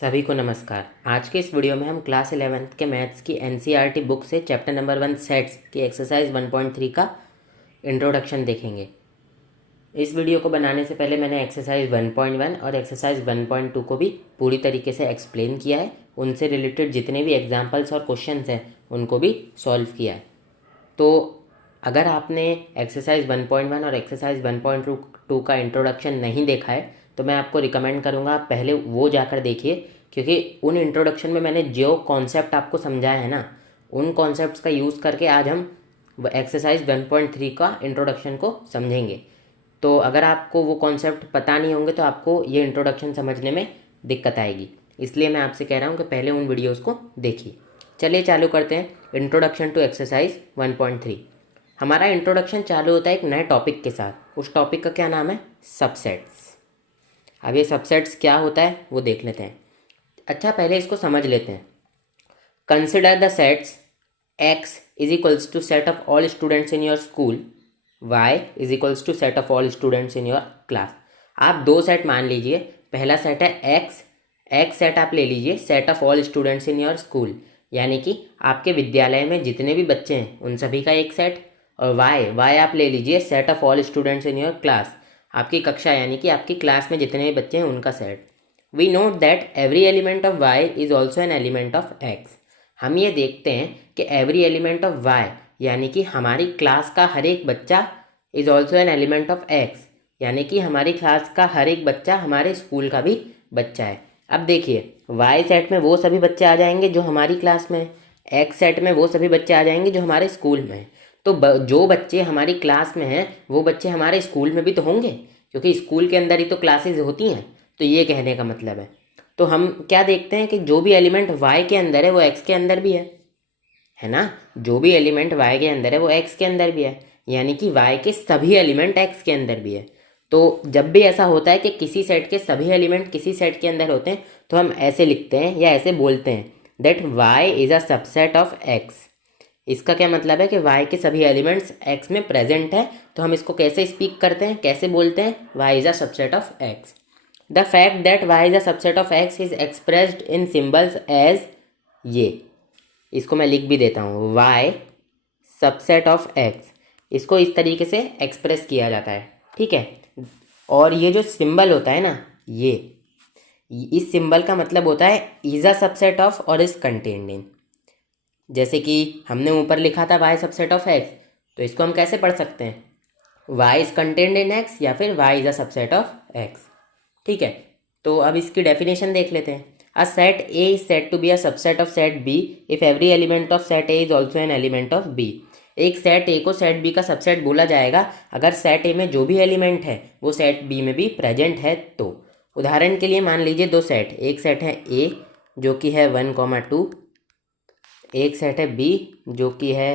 सभी को नमस्कार। आज के इस वीडियो में हम क्लास 11th के मैथ्स की एनसीईआरटी बुक से चैप्टर नंबर 1 सेट्स की एक्सरसाइज 1.3 का इंट्रोडक्शन देखेंगे। इस वीडियो को बनाने से पहले मैंने एक्सरसाइज 1.1 और एक्सरसाइज 1.2 को भी पूरी तरीके से एक्सप्लेन किया है। उनसे रिलेटेड जितने भी एग्जाम्पल्स और क्वेश्चंस हैं उनको भी सॉल्व किया है। तो अगर आपने एक्सरसाइज 1.1 और एक्सरसाइज 1.2 का इंट्रोडक्शन नहीं देखा है तो मैं आपको रिकमेंड करूँगा आप पहले वो जाकर देखिए, क्योंकि उन इंट्रोडक्शन में मैंने जो कॉन्सेप्ट आपको समझाया है ना, उन कॉन्सेप्ट्स का यूज़ करके आज हम एक्सरसाइज 1.3 का इंट्रोडक्शन को समझेंगे। तो अगर आपको वो कॉन्सेप्ट पता नहीं होंगे तो आपको ये इंट्रोडक्शन समझने में दिक्कत आएगी, इसलिए मैं आपसे कह रहा हूँ कि पहले उन वीडियोज़ को देखिए। चलिए चालू करते हैं इंट्रोडक्शन टू एक्सरसाइज 1.3। हमारा इंट्रोडक्शन चालू होता है एक नए टॉपिक के साथ। उस टॉपिक का क्या नाम है? सबसेट्स। अब ये सबसेट्स क्या होता है वो देख लेते हैं। अच्छा, पहले इसको समझ लेते हैं। Consider the sets x is equals to set of all students in your school, y is equals to set of all students in your class. आप दो सेट मान लीजिए। पहला सेट है x सेट आप ले लीजिए set of all students in your school, यानी कि आपके विद्यालय में जितने भी बच्चे हैं उन सभी का एक सेट। और y आप ले लीजिए set of all students in your class, आपकी कक्षा यानी कि आपकी क्लास में जितने भी बच्चे हैं उनका set. We note that every element of y is also an element of x। हम ये देखते हैं कि एवरी एलिमेंट ऑफ y यानी कि हमारी क्लास का हर एक बच्चा is also an element of x, यानी कि हमारी क्लास का हर एक बच्चा हमारे स्कूल का भी बच्चा है। अब देखिए, y सेट में वो सभी बच्चे आ जाएंगे जो हमारी क्लास में हैं, x सेट में वो सभी बच्चे आ जाएंगे जो हमारे स्कूल में हैं। तो जो बच्चे हमारी क्लास में हैं वो बच्चे हमारे स्कूल में भी तो होंगे, क्योंकि स्कूल के अंदर ही तो क्लासेस होती हैं। तो ये कहने का मतलब है। तो हम क्या देखते हैं कि जो भी एलिमेंट y के अंदर है वो x के अंदर भी है ना। जो भी एलिमेंट y के अंदर है वो x के अंदर भी है, यानी कि y के सभी एलिमेंट x के अंदर भी है। तो जब भी ऐसा होता है कि किसी सेट के सभी एलिमेंट किसी सेट के अंदर होते हैं तो हम ऐसे लिखते हैं या ऐसे बोलते हैं that y is a subset of x। इसका क्या मतलब है कि y के सभी एलिमेंट्स x में प्रेजेंट है। तो हम इसको कैसे स्पीक करते हैं, कैसे बोलते हैं? y is a subset of x। The fact that y is a subset of x is expressed in symbols as ये। इसको मैं लिख भी देता हूँ, y सबसेट ऑफ x। इसको इस तरीके से एक्सप्रेस किया जाता है, ठीक है। और ये जो सिंबल होता है ना, ये इस सिंबल का मतलब होता है इज अ सबसेट ऑफ और इज कंटेन्ड इन। जैसे कि हमने ऊपर लिखा था y सबसेट ऑफ x, तो इसको हम कैसे पढ़ सकते हैं? y is contained in x या फिर y is a subset of x, ठीक है। तो अब इसकी डेफिनेशन देख लेते हैं। A set A is set to be a subset of set B if every element of set A is also an element of B। एक set A को सेट B का सबसेट बोला जाएगा अगर सेट A में जो भी element है वो सेट B में भी प्रेजेंट है। तो उदाहरण के लिए मान लीजिए दो सेट, एक सेट है A जो कि है 1,2, एक सेट है B जो कि है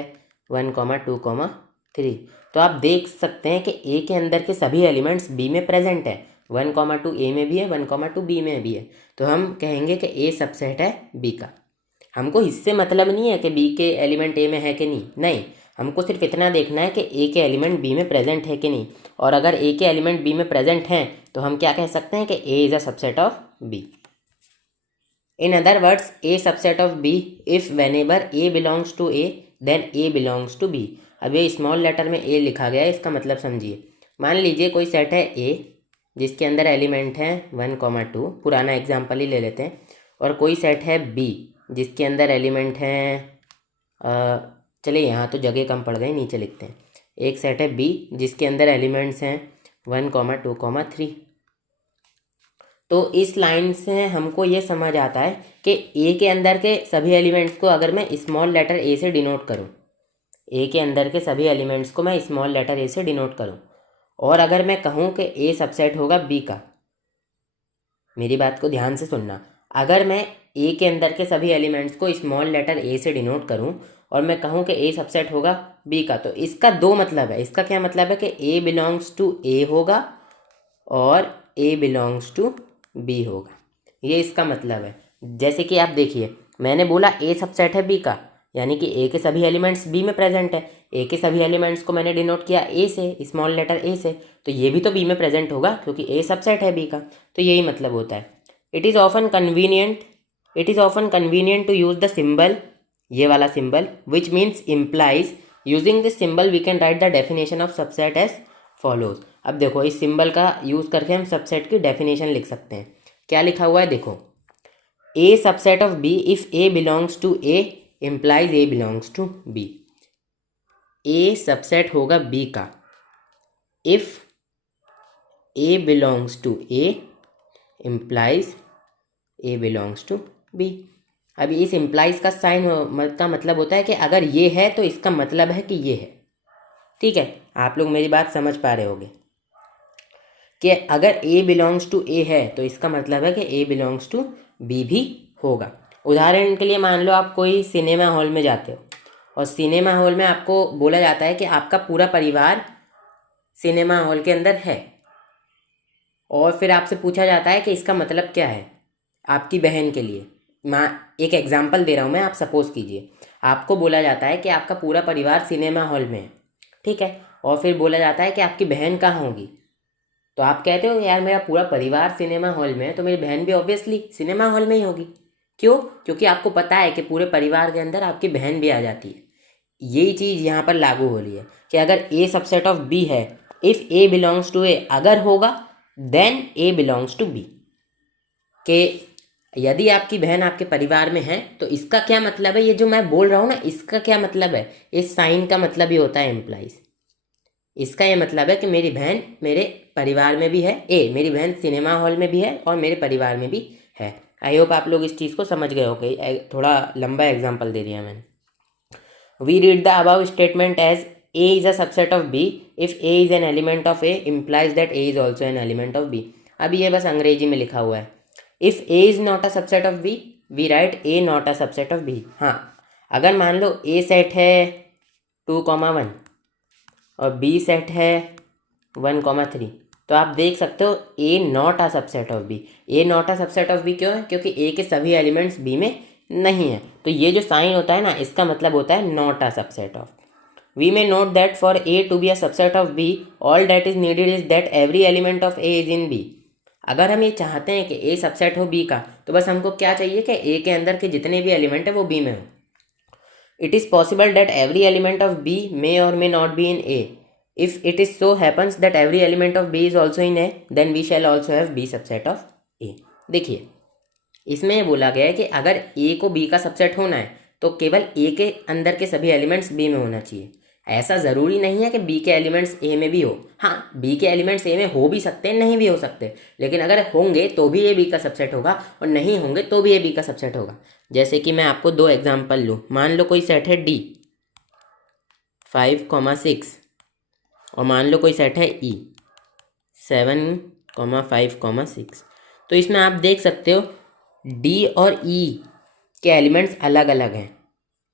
1,2,3। तो आप देख सकते हैं कि A के अंदर के सभी एलिमेंट्स B में प्रेजेंट है। 1,2 A में भी है, 1,2 B में भी है। तो हम कहेंगे कि A सबसेट है B का। हमको इससे मतलब नहीं है कि B के एलिमेंट A में है कि नहीं, हमको सिर्फ इतना देखना है कि A के एलिमेंट B में प्रेजेंट है कि नहीं। और अगर A के एलिमेंट B में प्रेजेंट हैं तो हम क्या कह सकते हैं कि A is a subset of B। In other words, A subset of B if whenever A belongs to A then A belongs to B। अब ये स्मॉल लेटर में A लिखा गया है, इसका मतलब समझिए। मान लीजिए कोई सेट है A जिसके अंदर एलिमेंट हैं 1,2, पुराना एग्जाम्पल ही ले लेते हैं। और कोई सेट है B जिसके अंदर एलिमेंट हैं, चलिए यहाँ तो जगह कम पड़ गई, नीचे लिखते हैं। एक सेट है B जिसके अंदर एलिमेंट्स हैं 1,2,3। तो इस लाइन से हमको ये समझ आता है कि A के अंदर के सभी एलिमेंट्स को अगर मैं स्मॉल लेटर A से डिनोट करूँ, A के अंदर के सभी एलिमेंट्स को मैं स्मॉल लेटर A से डिनोट करूँ, और अगर मैं कहूँ कि A सबसेट होगा B का, मेरी बात को ध्यान से सुनना। अगर मैं A के अंदर के सभी एलिमेंट्स को स्मॉल लेटर A से डिनोट करूँ और मैं कहूँ कि A सबसेट होगा B का, तो इसका दो मतलब है। इसका क्या मतलब है कि A बिलोंग्स टू A होगा और A बिलोंग्स टू B होगा, ये इसका मतलब है। जैसे कि आप देखिए, मैंने बोला A सबसेट है B का, यानी कि A के सभी एलिमेंट्स B में प्रेजेंट है। A के सभी एलिमेंट्स को मैंने डिनोट किया A से, स्मॉल लेटर A से, तो ये भी तो B में प्रेजेंट होगा क्योंकि A सबसेट है B का। तो यही मतलब होता है। It is often convenient to use the symbol, ये वाला symbol, which means implies. Using this symbol we can write the definition of subset as follows. अब देखो इस सिंबल का यूज़ करके हम सबसेट की डेफिनेशन लिख सकते हैं। क्या लिखा हुआ है देखो, A subset of B if a belongs to A implies a belongs to B. A subset होगा बी का if a belongs to A implies a belongs to B. अभी इस इम्प्लाइज का साइन का मतलब होता है कि अगर ये है तो इसका मतलब है कि ये है। ठीक है, आप लोग मेरी बात समझ पा रहे होगे कि अगर ए बिलोंग्स टू ए है तो इसका मतलब है कि ए बिलोंग्स टू बी भी होगा। उदाहरण के लिए मान लो आप कोई सिनेमा हॉल में जाते हो और सिनेमा हॉल में आपको बोला जाता है कि आपका पूरा परिवार सिनेमा हॉल के अंदर है, और फिर आपसे पूछा जाता है कि इसका मतलब क्या है आपकी बहन के लिए। मैं एक एग्जांपल दे रहा हूँ मैं, आप सपोज कीजिए आपको बोला जाता है कि आपका पूरा परिवार सिनेमा हॉल में है, ठीक है, और फिर बोला जाता है कि आपकी बहन कहाँ होगी। तो आप कहते हो यार मेरा पूरा परिवार सिनेमा हॉल में है तो मेरी बहन भी ऑब्वियसली सिनेमा हॉल में ही होगी। क्यों? क्योंकि आपको पता है कि पूरे परिवार के अंदर आपकी बहन भी आ जाती है। यही चीज़ यहाँ पर लागू हो रही है कि अगर ए सबसेट ऑफ बी है, if A belongs to A, अगर होगा then A belongs to B, कि यदि आपकी बहन आपके परिवार में है तो इसका क्या मतलब है, ये जो मैं बोल रहा हूँ ना इसका क्या मतलब है, इस साइन का मतलब ही होता है इम्प्लाइज। इसका ये मतलब है कि मेरी बहन मेरे परिवार में भी है, मेरी बहन सिनेमा हॉल में भी है और मेरे परिवार में भी है। आई होप आप लोग इस चीज़ को समझ गए होंगे, थोड़ा लंबा एग्जाम्पल दे दिया मैंने। We read the above statement as A is a subset of B if A is an element of A implies that A is also an element of B। अब ये बस अंग्रेजी में लिखा हुआ है। If A is not a subset of B, we write A not a subset of B। हाँ, अगर मान लो A सेट है 2,1 और B सेट है 1,3, तो आप देख सकते हो A not a subset of B। A not a subset of B क्यों है? क्योंकि A के सभी एलिमेंट्स B में नहीं है। तो ये जो साइन होता है ना, इसका मतलब होता है not a subset of। We may note that for A to be a subset of B, all that is needed is that every element of A is in B। अगर हम ये चाहते हैं कि A सबसेट हो B का, तो बस हमको क्या चाहिए कि A के अंदर के जितने भी एलिमेंट है वो B में हो। It is possible that every element of B may or may not be in A। If it is so happens that every element of B is also in A, then we shall also have B subset of A। देखिए इसमें ये बोला गया है कि अगर A को B का सबसेट होना है तो केवल A के अंदर के सभी एलिमेंट्स B में होना चाहिए। ऐसा ज़रूरी नहीं है कि B के एलिमेंट्स A में भी हो। हाँ, B के एलिमेंट्स A में हो भी सकते हैं, नहीं भी हो सकते, लेकिन अगर होंगे तो भी A B का सबसेट होगा और नहीं होंगे तो भी A B का सबसेट होगा। जैसे कि मैं आपको दो एग्जांपल लूँ। मान लो कोई सेट है D 5,6 और मान लो कोई सेट है E 7,5,6। तो इसमें आप देख सकते हो D और E के एलिमेंट्स अलग अलग हैं,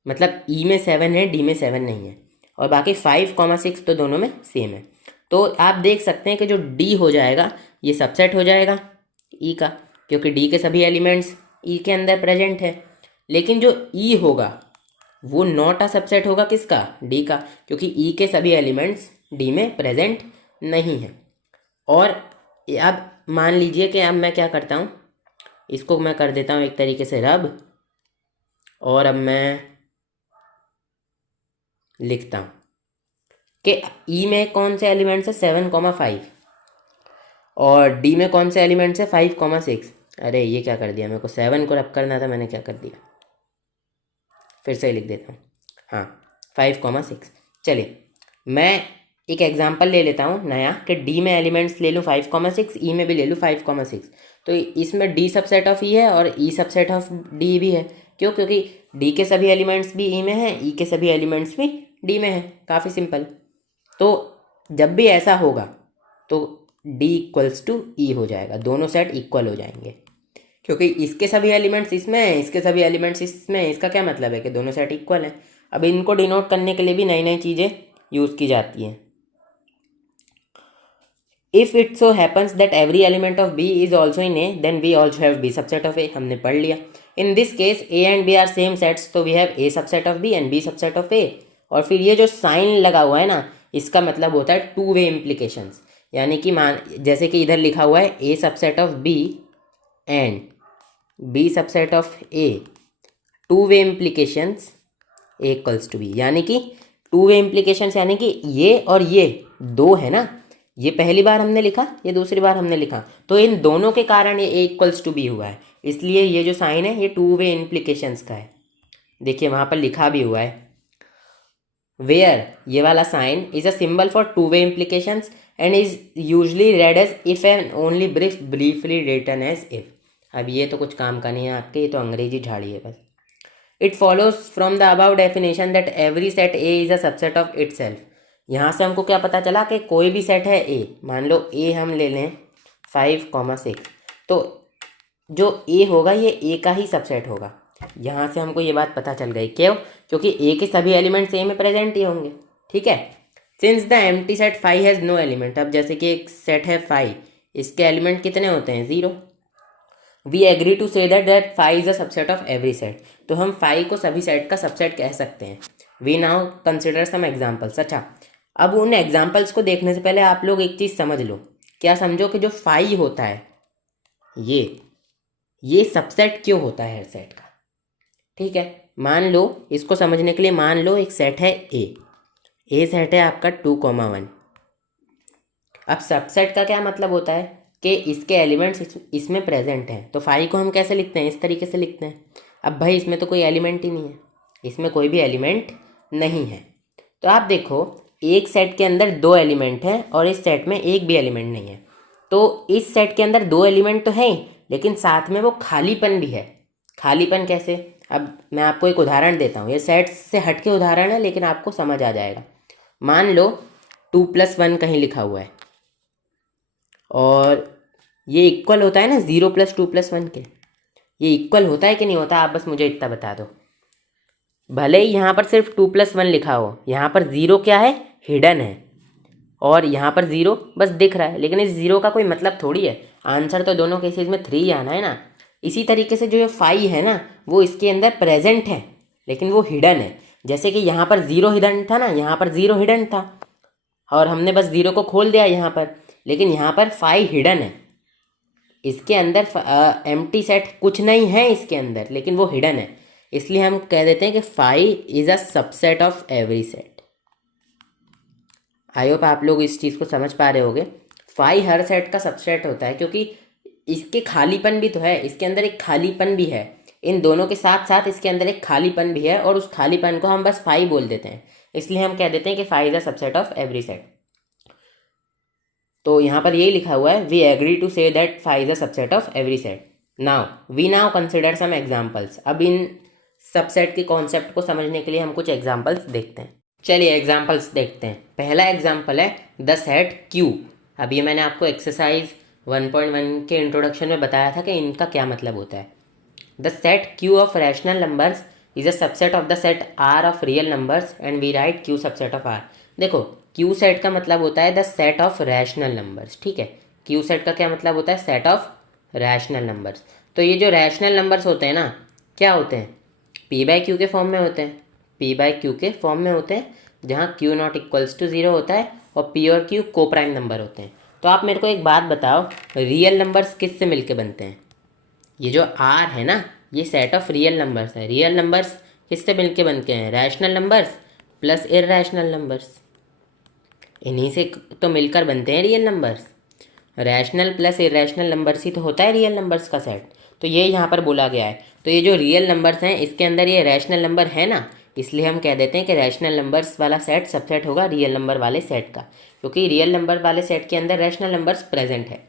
मतलब E में 7 है, D में 7 नहीं है, और बाकी 5,6 तो दोनों में सेम है। तो आप देख सकते हैं कि जो D हो जाएगा ये सबसेट हो जाएगा E का, क्योंकि D के सभी एलिमेंट्स E के अंदर प्रेजेंट है। लेकिन जो E होगा वो नॉट अ सबसेट होगा किसका? D का, क्योंकि E के सभी एलिमेंट्स D में प्रेजेंट नहीं है। और अब मान लीजिए कि अब मैं क्या करता हूँ, इसको मैं कर देता हूँ एक तरीके से रब, और अब मैं लिखता हूँ कि E में कौन से एलिमेंट्स है 7,5 और D में कौन से एलिमेंट्स है 5,6। अरे ये क्या कर दिया, मेरे को 7 को रब करना था, मैंने क्या कर दिया, फिर से लिख देता हूँ। हाँ 5,6। चलिए मैं एक एग्जांपल ले लेता हूँ नया कि D में एलिमेंट्स ले लूँ 5,6, E में भी ले लूँ 5,6। तो इसमें D सबसेट ऑफ E है और E सबसेट ऑफ D भी है। क्यों? क्योंकि D के सभी एलिमेंट्स भी E में हैं, E के सभी एलिमेंट्स भी D में हैं। काफ़ी सिंपल। तो जब भी ऐसा होगा तो D इक्वल्स टू E हो जाएगा, दोनों सेट इक्वल हो जाएंगे, क्योंकि इसके सभी एलिमेंट्स इसमें हैं, इसके सभी एलिमेंट्स इसमें हैं। इसका क्या मतलब है कि दोनों सेट इक्वल हैं। अब इनको डिनोट करने के लिए भी नई नई चीज़ें यूज़ की जाती हैं। If it so happens that every element of B is also in A, then we also have B subset of A। हमने पढ़ लिया। In this case A and B are same sets, so we have A subset of B and B subset of A। और फिर ये जो sign लगा हुआ है ना, इसका मतलब होता है टू वे इम्प्लीकेशंस। यानी कि मान जैसे कि इधर लिखा हुआ है A subset of B and B subset of A, two way implications A equals to B, यानी कि टू वे इम्प्लीकेशंस यानी कि ये और ये दो है ना, ये पहली बार हमने लिखा, ये दूसरी बार हमने लिखा, तो इन दोनों के कारण ये ए इक्वल्स टू बी हुआ है, इसलिए ये जो साइन है ये टू वे इम्प्लीकेशंस का है। देखिए वहाँ पर लिखा भी हुआ है, वेयर ये वाला sign is a symbol for two way implications and is usually read as if and only briefly written as iff. अब ये तो कुछ काम का नहीं है आपके, ये तो अंग्रेजी झाड़ी है बस। It follows from the above definition that every set A is a subset of it self. यहाँ से हमको क्या पता चला कि कोई भी सेट है ए, मान लो ए हम ले लें 5,6, तो जो ए होगा ये ए का ही सबसेट होगा। यहाँ से हमको ये बात पता चल गई, क्यों? क्योंकि ए के सभी एलिमेंट्स ए में प्रेजेंट ही होंगे, ठीक है। Since the empty set phi has no element, अब जैसे कि एक सेट है फाइव, इसके एलिमेंट कितने होते हैं? 0। We agree to say that phi is a subset of every set, तो हम फाइव को सभी सेट का सबसेट कह सकते हैं। We now consider some examples. अच्छा, अब उन एग्जाम्पल्स को देखने से पहले आप लोग एक चीज़ समझ लो। क्या समझो कि जो फाइव होता है ये सबसेट क्यों होता है हर सेट का, ठीक है। मान लो, इसको समझने के लिए मान लो एक सेट है ए सेट है आपका 2,1। अब सबसेट का क्या मतलब होता है कि इसके एलिमेंट्स इसमें प्रेजेंट हैं, तो फाइव को हम कैसे लिखते हैं? इस तरीके से लिखते हैं। अब भाई इसमें तो कोई एलिमेंट ही नहीं है, इसमें कोई भी एलिमेंट नहीं है, तो आप देखो एक सेट के अंदर दो एलिमेंट हैं और इस सेट में एक भी एलिमेंट नहीं है। तो इस सेट के अंदर दो एलिमेंट तो हैं, लेकिन साथ में वो खालीपन भी है। खालीपन कैसे? अब मैं आपको एक उदाहरण देता हूँ, ये सेट से हटके उदाहरण है लेकिन आपको समझ आ जाएगा। मान लो 2+1 कहीं लिखा हुआ है और ये इक्वल होता है ना 0+2+1 के, ये इक्वल होता है कि नहीं होता? आप बस मुझे इतना बता दो। भले ही यहाँ पर सिर्फ 2+1 लिखा हो, यहाँ पर 0 क्या है? हिडन है, और यहाँ पर 0 बस दिख रहा है, लेकिन इस 0 का कोई मतलब थोड़ी है। आंसर तो दोनों केसेस में 3 आना है ना। इसी तरीके से जो ये 5 है ना, वो इसके अंदर प्रेजेंट है लेकिन वो हिडन है। जैसे कि यहाँ पर 0 हिडन था ना, यहाँ पर 0 हिडन था और हमने बस 0 को खोल दिया यहाँ पर, लेकिन यहाँ पर 5 हिडन है। इसके अंदर एम्प्टी सेट कुछ नहीं है इसके अंदर, लेकिन वो हिडन है, इसलिए हम कह देते हैं कि 5 is a subset of every set. I hope आप लोग इस चीज़ को समझ पा रहे होगे। 5 हर सेट का सबसेट होता है क्योंकि इसके खालीपन भी तो है, इसके अंदर एक खालीपन भी है, इन दोनों के साथ साथ इसके अंदर एक खालीपन भी है, और उस खालीपन को हम बस 5 बोल देते हैं, इसलिए हम कह देते हैं कि 5 is a subset of every set. तो यहाँ पर यही लिखा हुआ है, we agree to say that 5 is a subset of every set. Now consider some examples. अब इन सबसेट के कॉन्सेप्ट को समझने के लिए हम कुछ एग्जाम्पल्स देखते हैं। चलिए एग्जाम्पल्स देखते हैं। पहला एग्जाम्पल है द सेट क्यू। अब ये मैंने आपको एक्सरसाइज 1.1 के इंट्रोडक्शन में बताया था कि इनका क्या मतलब होता है। The set Q of rational numbers is a subset of the set R of real numbers and we write Q subset of R. देखो क्यू सेट का मतलब होता है the set of rational numbers, ठीक है। क्यू सेट का क्या मतलब होता है? Set of rational numbers. तो ये जो रैशनल नंबर्स होते हैं ना, क्या होते हैं? पी बाई क्यू के फॉर्म में होते हैं, पी बाई क्यू के फॉर्म में होते हैं, जहाँ क्यू नॉट इक्वल्स टू 0 होता है और पी और क्यू को प्राइम नंबर होते हैं। तो आप मेरे को एक बात बताओ, रियल नंबर्स किससे मिलके बनते हैं? ये जो आर है ना, ये सेट ऑफ रियल नंबर्स है। रियल नंबर्स किससे मिलके बनते हैं? Rational numbers plus irrational numbers, इन्हीं से तो मिलकर बनते हैं real numbers. Rational plus irrational numbers ही तो होता है रियल नंबर्स का सेट, तो ये यहाँ पर बोला गया है। तो ये जो रियल नंबर्स हैं इसके अंदर ये रैशनल नंबर है ना, इसलिए हम कह देते हैं कि रैशनल नंबर्स वाला सेट सबसेट होगा रियल नंबर वाले सेट का, क्योंकि रियल नंबर वाले सेट के अंदर रैशनल नंबर्स प्रेजेंट है।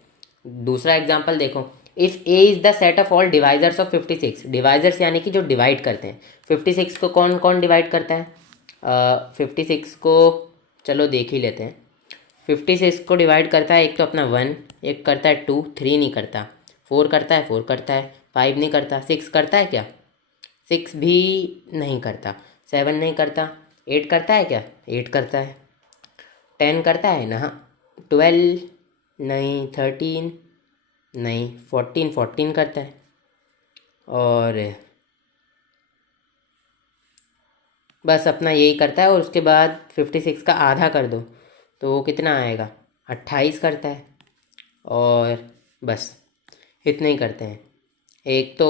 दूसरा एग्जाम्पल देखो, if A is the set of all divisors of 56। Divisors यानी कि जो डिवाइड करते हैं। 56 को कौन कौन डिवाइड करता है? 56 को चलो देख ही लेते हैं। 56 को डिवाइड करता है एक तो अपना 1, एक करता है 2, 3 नहीं करता, 4 करता है, 4 करता है, 5 नहीं करता, 6 करता है क्या? 6 भी नहीं करता, 7 नहीं करता, 8 करता है क्या? 8 करता है, 10 करता है ना, 12 नहीं, 13 नहीं, 14 करता है, और बस अपना यही करता है। और उसके बाद 56 का आधा कर दो तो वो कितना आएगा? 28 करता है, और बस इतना ही करते हैं। एक तो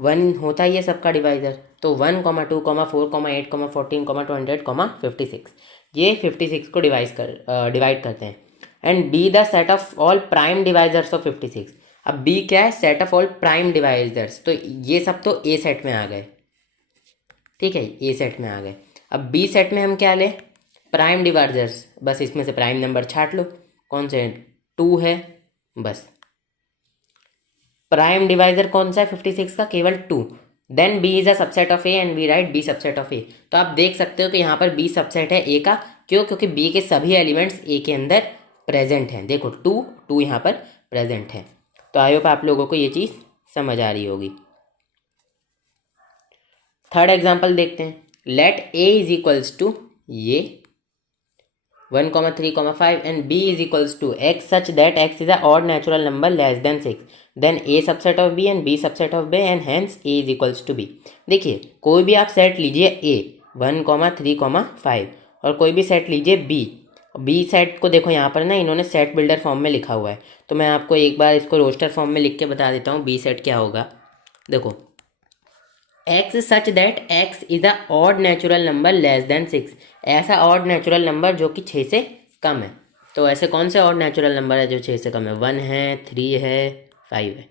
1 होता ही है सबका डिवाइज़र, तो 1, 2, 4, 8, 14, 200, 56, ये 56 को डिवाइड करते हैं। And be the set of all prime divisors of 56। अब बी क्या है? Set of all prime divisors, तो ये सब तो ए सेट में आ गए, ठीक है, ए सेट में आ गए। अब बी सेट में हम क्या लें? प्राइम डिवाइजर्स, बस इसमें से प्राइम नंबर छाट लो, कौन से? 2 है, बस। प्राइम डिवाइजर कौन सा है 56 का? केवल 2। Then B is a subset of A and we write B subset of A. तो आप देख सकते हो कि यहाँ पर बी सबसेट है ए का। क्यों? क्योंकि बी के सभी एलिमेंट्स ए के अंदर प्रेजेंट हैं। देखो 2 यहाँ पर प्रेजेंट है। तो आई होप आप लोगों को ये चीज़ समझ आ रही होगी। थर्ड एग्जाम्पल देखते हैं। Let A is equals to ये 1, 3, 5 and b is equals to x such that x is a odd natural number less than 6, then a subset of b and b subset of b and hence a is equals to b। देखिए कोई भी आप set लीजिए a 1, 3, 5 और कोई भी set लीजिए b set को देखो यहाँ पर ना इन्होंने सेट बिल्डर फॉर्म में लिखा हुआ है, तो मैं आपको एक बार इसको रोस्टर फॉर्म में लिख के बता देता हूँ b सेट क्या होगा। देखो x such that x is a odd natural number less than 6, ऐसा ऑड नेचुरल नंबर जो कि 6 से कम है। तो ऐसे कौन से ऑड नेचुरल नंबर है जो 6 से कम है? 1 है, 3 है, 5 है।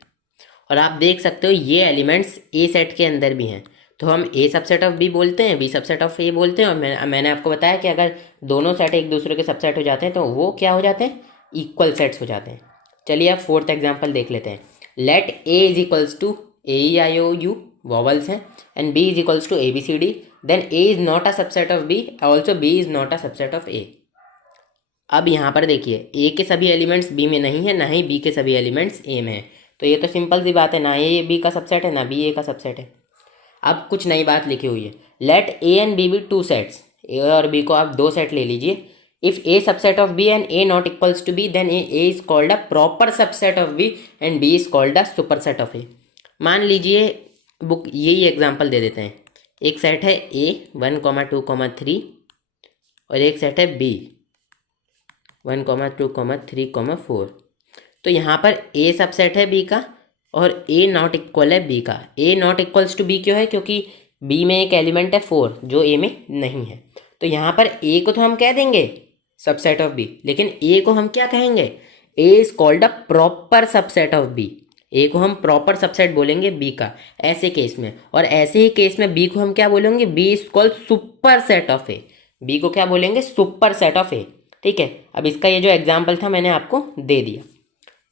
और आप देख सकते हो ये एलिमेंट्स ए सेट के अंदर भी हैं, तो हम ए सबसेट ऑफ बी बोलते हैं, बी सबसेट ऑफ ए बोलते हैं। और मैंने आपको बताया कि अगर दोनों सेट एक दूसरे के सबसेट हो जाते हैं तो वो क्या हो जाते हैं? इक्वल सेट्स हो जाते हैं। चलिए अब फोर्थ एग्जाम्पल देख लेते हैं। Let A is equals to AEIOU vowels हैं and B is equals to ABCD, then A is not a subset of B, also B is not a subset of A। अब यहाँ पर देखिए A के सभी एलिमेंट्स B में नहीं है, ना ही B के सभी एलिमेंट्स A में है, तो ये तो सिंपल सी बात है, ना ये B का सबसेट है ना B A का सबसेट है। अब कुछ नई बात लिखी हुई है। Let A and B be 2 sets, A और B को आप 2 सेट ले लीजिए। If A subset of B and A not equals to B, then A is called a proper subset of B and B is called a super set of A। मान लीजिए book यही example दे देते हैं। एक set है A 1, 2, 3 और एक set है B 1, 2, 3, 4। तो यहाँ पर A सबसेट है B का और A नॉट इक्वल है B का। A not equals to B क्यों है? क्योंकि B में एक एलिमेंट है 4 जो A में नहीं है। तो यहाँ पर A को तो हम कह देंगे सबसेट ऑफ B, लेकिन A को हम क्या कहेंगे? A is called a proper subset of B। ए को हम प्रॉपर सबसेट बोलेंगे बी का ऐसे केस में, और ऐसे ही केस में बी को हम क्या बोलेंगे? B is called super set of A. B को क्या बोलेंगे? Super set of A. ठीक है, अब इसका ये जो एग्जांपल था मैंने आपको दे दिया।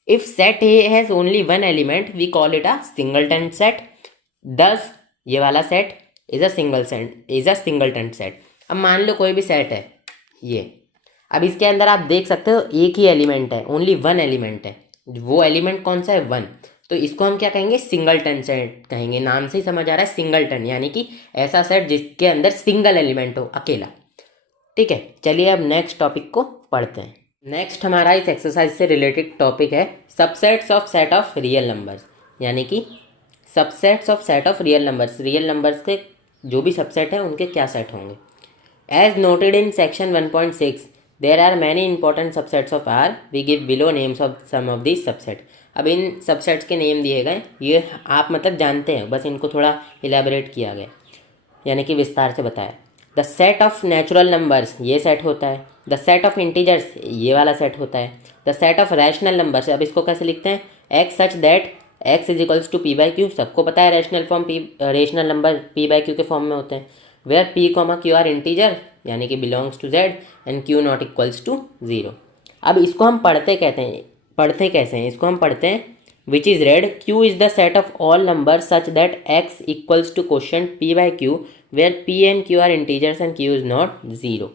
If set A has only one element we call it a singleton set, thus ये वाला set is a singleton set. अब मान लो कोई भी सेट है ये, अब इसके अंदर आप देख सकते हो एक ही एलिमेंट है, ओनली वन एलिमेंट है। वो एलिमेंट कौन सा है? 1। तो इसको हम क्या कहेंगे? सिंगलटन सेट कहेंगे। नाम से ही समझ आ रहा है सिंगलटन, यानी कि ऐसा सेट जिसके अंदर सिंगल एलिमेंट हो, अकेला। ठीक है, चलिए अब नेक्स्ट टॉपिक को पढ़ते हैं। नेक्स्ट हमारा इस एक्सरसाइज से रिलेटेड टॉपिक है subsets of set of real numbers, यानी कि subsets of set of real numbers. Real numbers के जो भी सबसेट हैं उनके क्या सेट होंगे। As noted in section 1.6 there are many important subsets of R, we give below names of some of this subset. अब इन सबसेट्स के नेम दिए गए, ये आप मतलब जानते हैं, बस इनको थोड़ा इलेबोरेट किया गया, यानी कि विस्तार से बताया। The set of natural numbers, ये सेट होता है। द सेट ऑफ इंटीजर्स, ये वाला सेट होता है। The set of rational numbers, अब इसको कैसे लिखते हैं? X such that x is equals to P/Q। सबको पता है rational form rational number P/Q के फॉर्म में होते हैं। Where P, Q are integer, यानी कि belongs to Z and Q not equals to 0। अब इसको हम पढ़ते कैसे हैं? इसको हम पढ़ते हैं which is read Q is the set of all number such that X equals to question P/Q where P and Q are integers and Q is not 0।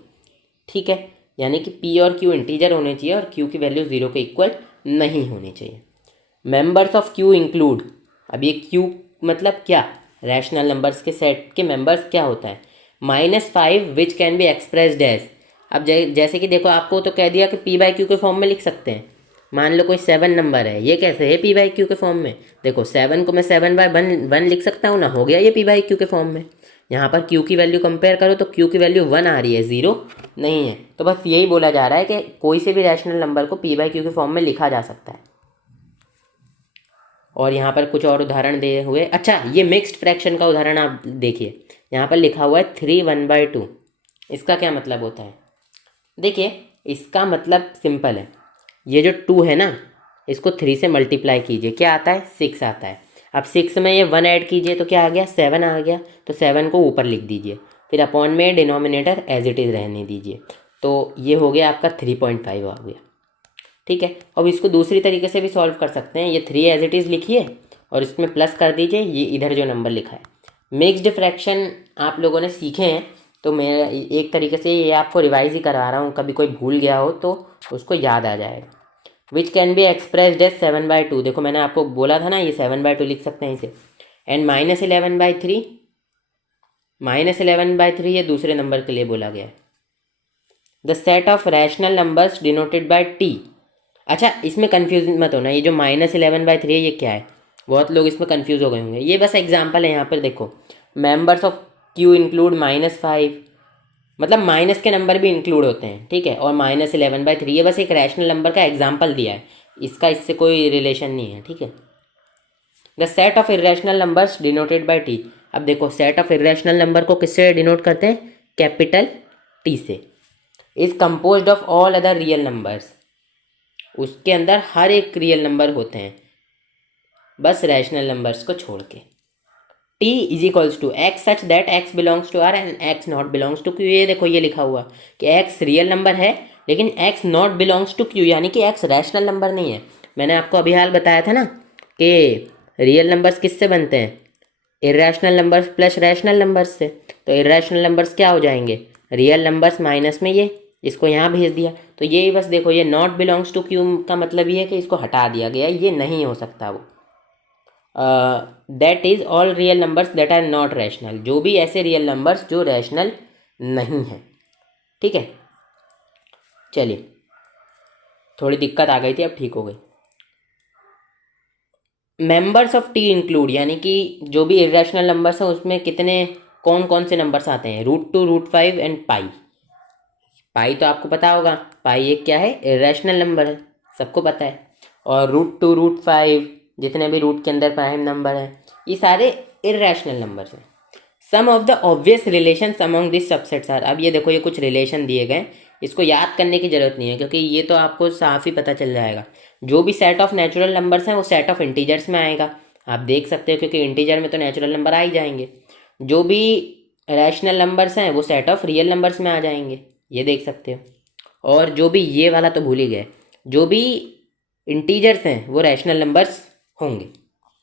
ठीक है, यानी कि P और Q इंटीजर होने चाहिए और Q की value 0 के इक्वल नहीं होनी चाहिए। मेंबर्स ऑफ Q इंक्लूड, अब ये Q मतलब क्या? रैशनल नंबर्स के सेट के मेंबर्स क्या होता है? -5 which can be expressed as. अब जैसे कि देखो आपको तो कह दिया कि P/Q के फॉर्म में लिख सकते हैं। मान लो कोई 7 नंबर है, ये कैसे है P/Q के फॉर्म में? देखो 7 को मैं 7/1 लिख सकता हूँ ना, हो गया ये P/Q के फॉर्म में। यहाँ पर Q की वैल्यू कंपेयर करो तो Q की वैल्यू 1 आ रही है, 0 नहीं है। तो बस यही बोला जा रहा है कि कोई से भी रैशनल नंबर को P/Q के फॉर्म में लिखा जा सकता है। और यहाँ पर कुछ और उदाहरण दिए हुए। अच्छा, ये मिक्स्ड फ्रैक्शन का उदाहरण आप देखिए, यहाँ पर लिखा हुआ है 3/1/2। इसका क्या मतलब होता है? देखिए, इसका मतलब सिंपल है। ये जो 2 है ना, इसको 3 से मल्टीप्लाई कीजिए, क्या आता है? 6 आता है। अब 6 में ये 1 ऐड कीजिए तो क्या आ गया? 7 आ गया। तो 7 को ऊपर लिख दीजिए, फिर अपॉन में डिनोमिनेटर एज इट इज़ रहने दीजिए। तो ये हो गया आपका 3.5 आ गया। ठीक है, अब इसको दूसरी तरीके से भी सॉल्व कर सकते हैं। ये 3 एज इट इज़ लिखिए और इसमें प्लस कर दीजिए ये इधर जो नंबर लिखा है। मिक्स्ड फ्रैक्शन आप लोगों ने सीखे हैं, तो मैं एक तरीके से ये आपको रिवाइज ही करा रहा हूँ, कभी कोई भूल गया हो तो उसको याद आ जाएगा। Which can be expressed as 7/2। देखो मैंने आपको बोला था ना, ये 7/2 लिख सकते हैं इसे। एंड -11/3, -11/3 ये दूसरे नंबर के लिए बोला गया है। The set of rational numbers denoted by T. अच्छा, इसमें कंफ्यूज मत होना, ये जो -11/3 है ये क्या है? बहुत लोग इसमें कंफ्यूज हो गए होंगे। ये बस एग्जांपल है। यहाँ पर देखो, मेंबर्स ऑफ क्यू इंक्लूड -5, मतलब माइनस के नंबर भी इंक्लूड होते हैं। ठीक है, और -11/3 ये बस एक रैशनल नंबर का एग्जाम्पल दिया है, इसका इससे कोई रिलेशन नहीं है। ठीक है, the set of irrational numbers denoted by T. अब देखो, सेट ऑफ इरेशनल नंबर को किससे डिनोट करते हैं? कैपिटल टी से। Is composed of all other real numbers. उसके अंदर हर एक रियल नंबर होते हैं, बस रैशनल नंबर्स को छोड़ के। T is equals to x such that x belongs to R and x not belongs to Q. ये देखो, ये लिखा हुआ कि एक्स रियल नंबर है लेकिन x not belongs to Q, यानी कि एक्स रैशनल नंबर नहीं है। मैंने आपको अभी हाल बताया था ना कि रियल नंबर्स किससे बनते हैं? Irrational numbers plus rational numbers से। तो इरेशनल नंबर्स क्या हो जाएंगे? रियल नंबर्स माइनस में ये, इसको यहाँ भेज दिया। तो ये बस देखो, ये नॉट बिलोंग्स टू क्यू का मतलब ये है कि इसको हटा दिया गया, ये नहीं हो सकता वो। That is all real numbers that are not rational. जो भी ऐसे रियल नंबर्स जो रैशनल नहीं है। ठीक है, चलिए, थोड़ी दिक्कत आ गई थी, अब ठीक हो गई। मेंबर्स ऑफ टी इंक्लूड, यानी कि जो भी इरेशनल नंबर्स हैं उसमें कितने कौन कौन से नंबर्स आते हैं? √2, √5 एंड पाई। पाई तो आपको पता होगा, पाई एक क्या है? इरेशनल नंबर है, सबको पता है। और √2, √5 जितने भी रूट के अंदर प्राइम नंबर है, ये सारे इरेशनल नंबर्स हैं। Some of the obvious relations among this subsets are. अब ये देखो, ये कुछ रिलेशन दिए गए, इसको याद करने की जरूरत नहीं है क्योंकि ये तो आपको साफ ही पता चल जाएगा। जो भी सेट ऑफ नेचुरल नंबर्स हैं वो सेट ऑफ इंटीजर्स में आएगा, आप देख सकते हो, क्योंकि इंटीजर में तो नेचुरल नंबर आ ही जाएंगे। जो भी रैशनल नंबर्स हैं वो सेट ऑफ रियल नंबर्स में आ जाएंगे, ये देख सकते हो। और जो भी, ये वाला तो भूल ही गए, जो भी इंटीजर्स हैं वो रैशनल नंबर्स होंगे।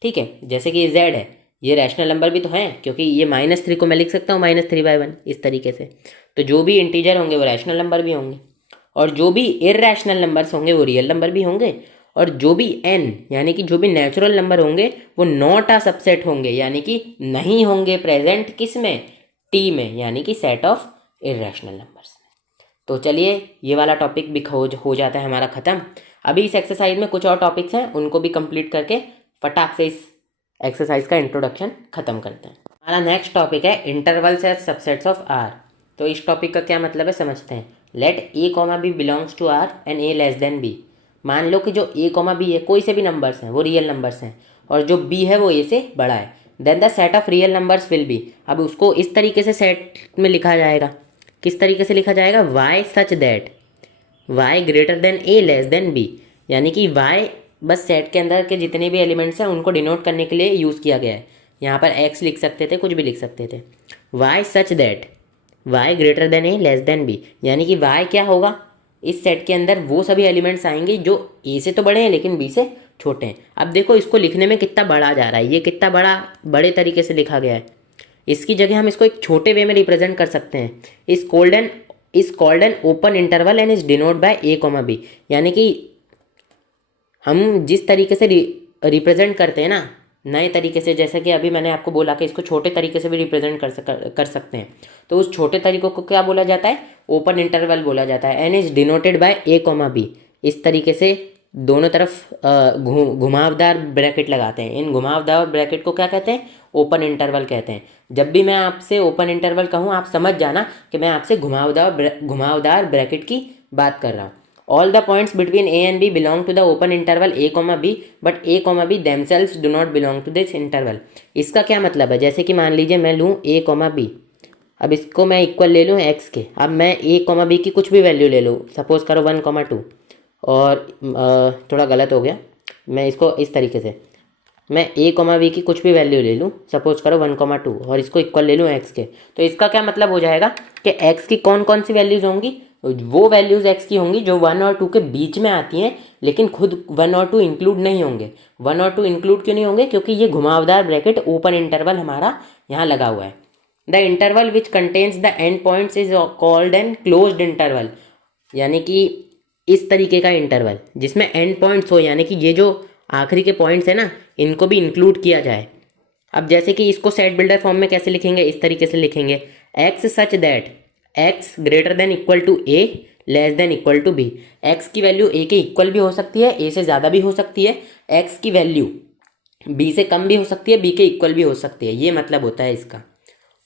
ठीक है, जैसे कि z है, ये रैशनल नंबर भी तो है क्योंकि ये -3 को मैं लिख सकता हूँ -3/1 इस तरीके से। तो जो भी इंटीजर होंगे वो रैशनल नंबर भी होंगे, और जो भी इरेशनल नंबर्स होंगे वो रियल नंबर भी होंगे, और जो भी n यानी कि जो भी नेचुरल नंबर होंगे वो नॉट आ सबसेट होंगे, यानी कि नहीं होंगे प्रेजेंट किस में? टी में, यानी कि सेट ऑफ इरेशनल नंबर्स में। तो चलिए, ये वाला टॉपिक भी हो जाता है हमारा ख़त्म। अभी इस एक्सरसाइज में कुछ और टॉपिक्स हैं, उनको भी कंप्लीट करके फटाक से इस एक्सरसाइज का इंट्रोडक्शन खत्म करते हैं। हमारा नेक्स्ट टॉपिक है intervals as subsets of R. तो इस टॉपिक का क्या मतलब है समझते हैं। Let a, b belongs to R and a less than b। मान लो कि जो a, b है, कोई से भी नंबर्स हैं वो रियल नंबर्स हैं, और जो b है वो a से बड़ा है। Then the set of real numbers will be. अब उसको इस तरीके से सेट में लिखा जाएगा, किस तरीके से लिखा जाएगा? y such that y greater than a less than b, यानी कि y बस सेट के अंदर के जितने भी एलिमेंट्स हैं उनको डिनोट करने के लिए यूज़ किया गया है। यहाँ पर x लिख सकते थे, कुछ भी लिख सकते थे। y such that y greater than a less than b, यानी कि y क्या होगा? इस सेट के अंदर वो सभी एलिमेंट्स आएंगे जो a से तो बड़े हैं लेकिन b से छोटे हैं। अब देखो, इसको लिखने में कितना बड़ा जा रहा है, ये कितना बड़े तरीके से लिखा गया है। इसकी जगह हम इसको एक छोटे वे में रिप्रेजेंट कर सकते हैं। Is called an open interval and is denote by a, b, यानी कि हम जिस तरीके से रिप्रेजेंट करते हैं ना नए तरीके से, जैसे कि अभी मैंने आपको बोला कि इसको छोटे तरीके से भी रिप्रेजेंट कर सकते हैं, तो उस छोटे तरीकों को क्या बोला जाता है? ओपन इंटरवल बोला जाता है। An is denoted by a, b। इस तरीके से दोनों तरफ घुमावदार ब्रैकेट लगाते हैं। इन घुमावदार ब्रैकेट को क्या कहते हैं? ओपन इंटरवल कहते हैं। जब भी मैं आपसे ओपन इंटरवल कहूँ, आप समझ जाना कि मैं आपसे घुमावदार ब्रैकेट की बात कर रहा हूँ। All the points between A and B belong to the open interval A comma B, but A comma B themselves do not belong to this interval. इसका क्या मतलब है, जैसे कि मान लीजिए मैं लूँ ए कॉमा बी, अब इसको मैं इक्वल ले लूँ एक्स के, अब मैं ए कॉमा बी की कुछ भी वैल्यू ले लूँ, सपोज करो 1,2, और थोड़ा गलत हो गया, मैं इसको इस तरीके से, मैं ए कॉमा बी की कुछ भी वैल्यू ले लूँ, सपोज करो 1,2, और इसको इक्वल ले लूँ एक्स के, तो इसका क्या मतलब हो जाएगा कि एक्स की कौन कौन सी वैल्यूज़ होंगी, वो वैल्यूज़ एक्स की होंगी जो 1 और 2 के बीच में आती हैं, लेकिन खुद 1 और 2 इंक्लूड नहीं होंगे। 1 और 2 इंक्लूड क्यों नहीं होंगे, क्योंकि ये घुमावदार ब्रैकेट ओपन इंटरवल हमारा यहाँ लगा हुआ है। The interval which contains the end points is called an closed interval, यानी कि इस तरीके का इंटरवल जिसमें एंड पॉइंट्स हो, यानी कि ये जो आखिरी के पॉइंट्स है ना, इनको भी इंक्लूड किया जाए। अब जैसे कि इसको सेट बिल्डर फॉर्म में कैसे लिखेंगे, इस तरीके से लिखेंगे, x such that x greater than equal to A less than equal to B. X की वैल्यू ए के इक्वल भी हो सकती है, ए से ज़्यादा भी हो सकती है, एक्स की वैल्यू बी से कम भी हो सकती है, बी के इक्वल भी हो सकती है, ये मतलब होता है इसका।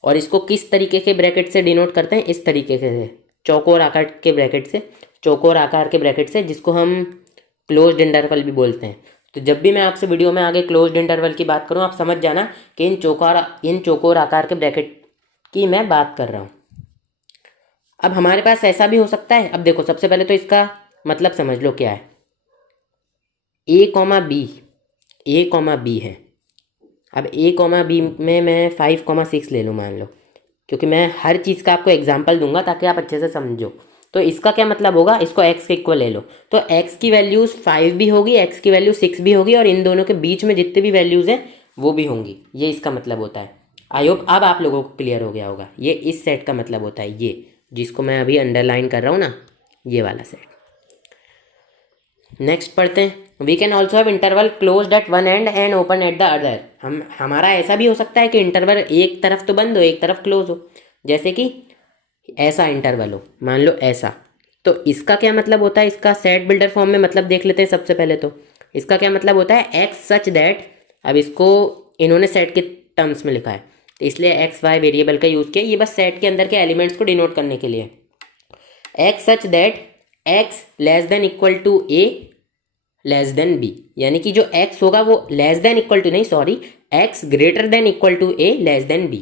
और इसको किस तरीके के ब्रैकेट से डिनोट करते हैं, इस तरीके से, चौकोर आकार के ब्रैकेट से, चौकोर आकार के ब्रैकेट से, जिसको हम क्लोज्ड इंटरवल भी बोलते हैं। तो जब भी मैं आपसे वीडियो में आगे क्लोज्ड इंटरवल की बात करूं, आप समझ जाना कि इन चौकोर आकार के ब्रैकेट की मैं बात कर रहा हूं। अब हमारे पास ऐसा भी हो सकता है, अब देखो सबसे पहले तो इसका मतलब समझ लो क्या है, ए कॉमा बी है। अब ए कॉमा बी में मैं 5,6 ले लूँ मान लो, क्योंकि मैं हर चीज़ का आपको एग्जाम्पल दूंगा ताकि आप अच्छे से समझो। तो इसका क्या मतलब होगा, इसको x के इक्वल ले लो, तो x की वैल्यूज़ 5 भी होगी, x की वैल्यू 6 भी होगी, और इन दोनों के बीच में जितने भी वैल्यूज़ हैं वो भी होंगी। ये इसका मतलब होता है। आई होप अब आप लोगों को क्लियर हो गया होगा, ये इस सेट का मतलब होता है, ये जिसको मैं अभी अंडरलाइन कर रहा हूँ ना, ये वाला सेट। नेक्स्ट पढ़ते हैं, we can also have interval closed at one end and open at the other. हमारा ऐसा भी हो सकता है कि इंटरवल एक तरफ तो बंद हो, एक तरफ क्लोज हो, जैसे कि ऐसा इंटरवल हो, मान लो ऐसा। तो इसका क्या मतलब होता है, इसका सेट बिल्डर फॉर्म में मतलब देख लेते हैं सबसे पहले। तो इसका क्या मतलब होता है, एक्स सच दैट, अब इसको इन्होंने सेट के टर्म्स में लिखा है, तो इसलिए एक्स वाई वेरिएबल का यूज़ किया, ये बस सेट के अंदर के एलिमेंट्स को डिनोट करने के लिए। X such that x less than equal to A less than B, यानी कि जो x होगा वो लेस देन इक्वल टू नहीं, sorry, x greater than equal to a less than b।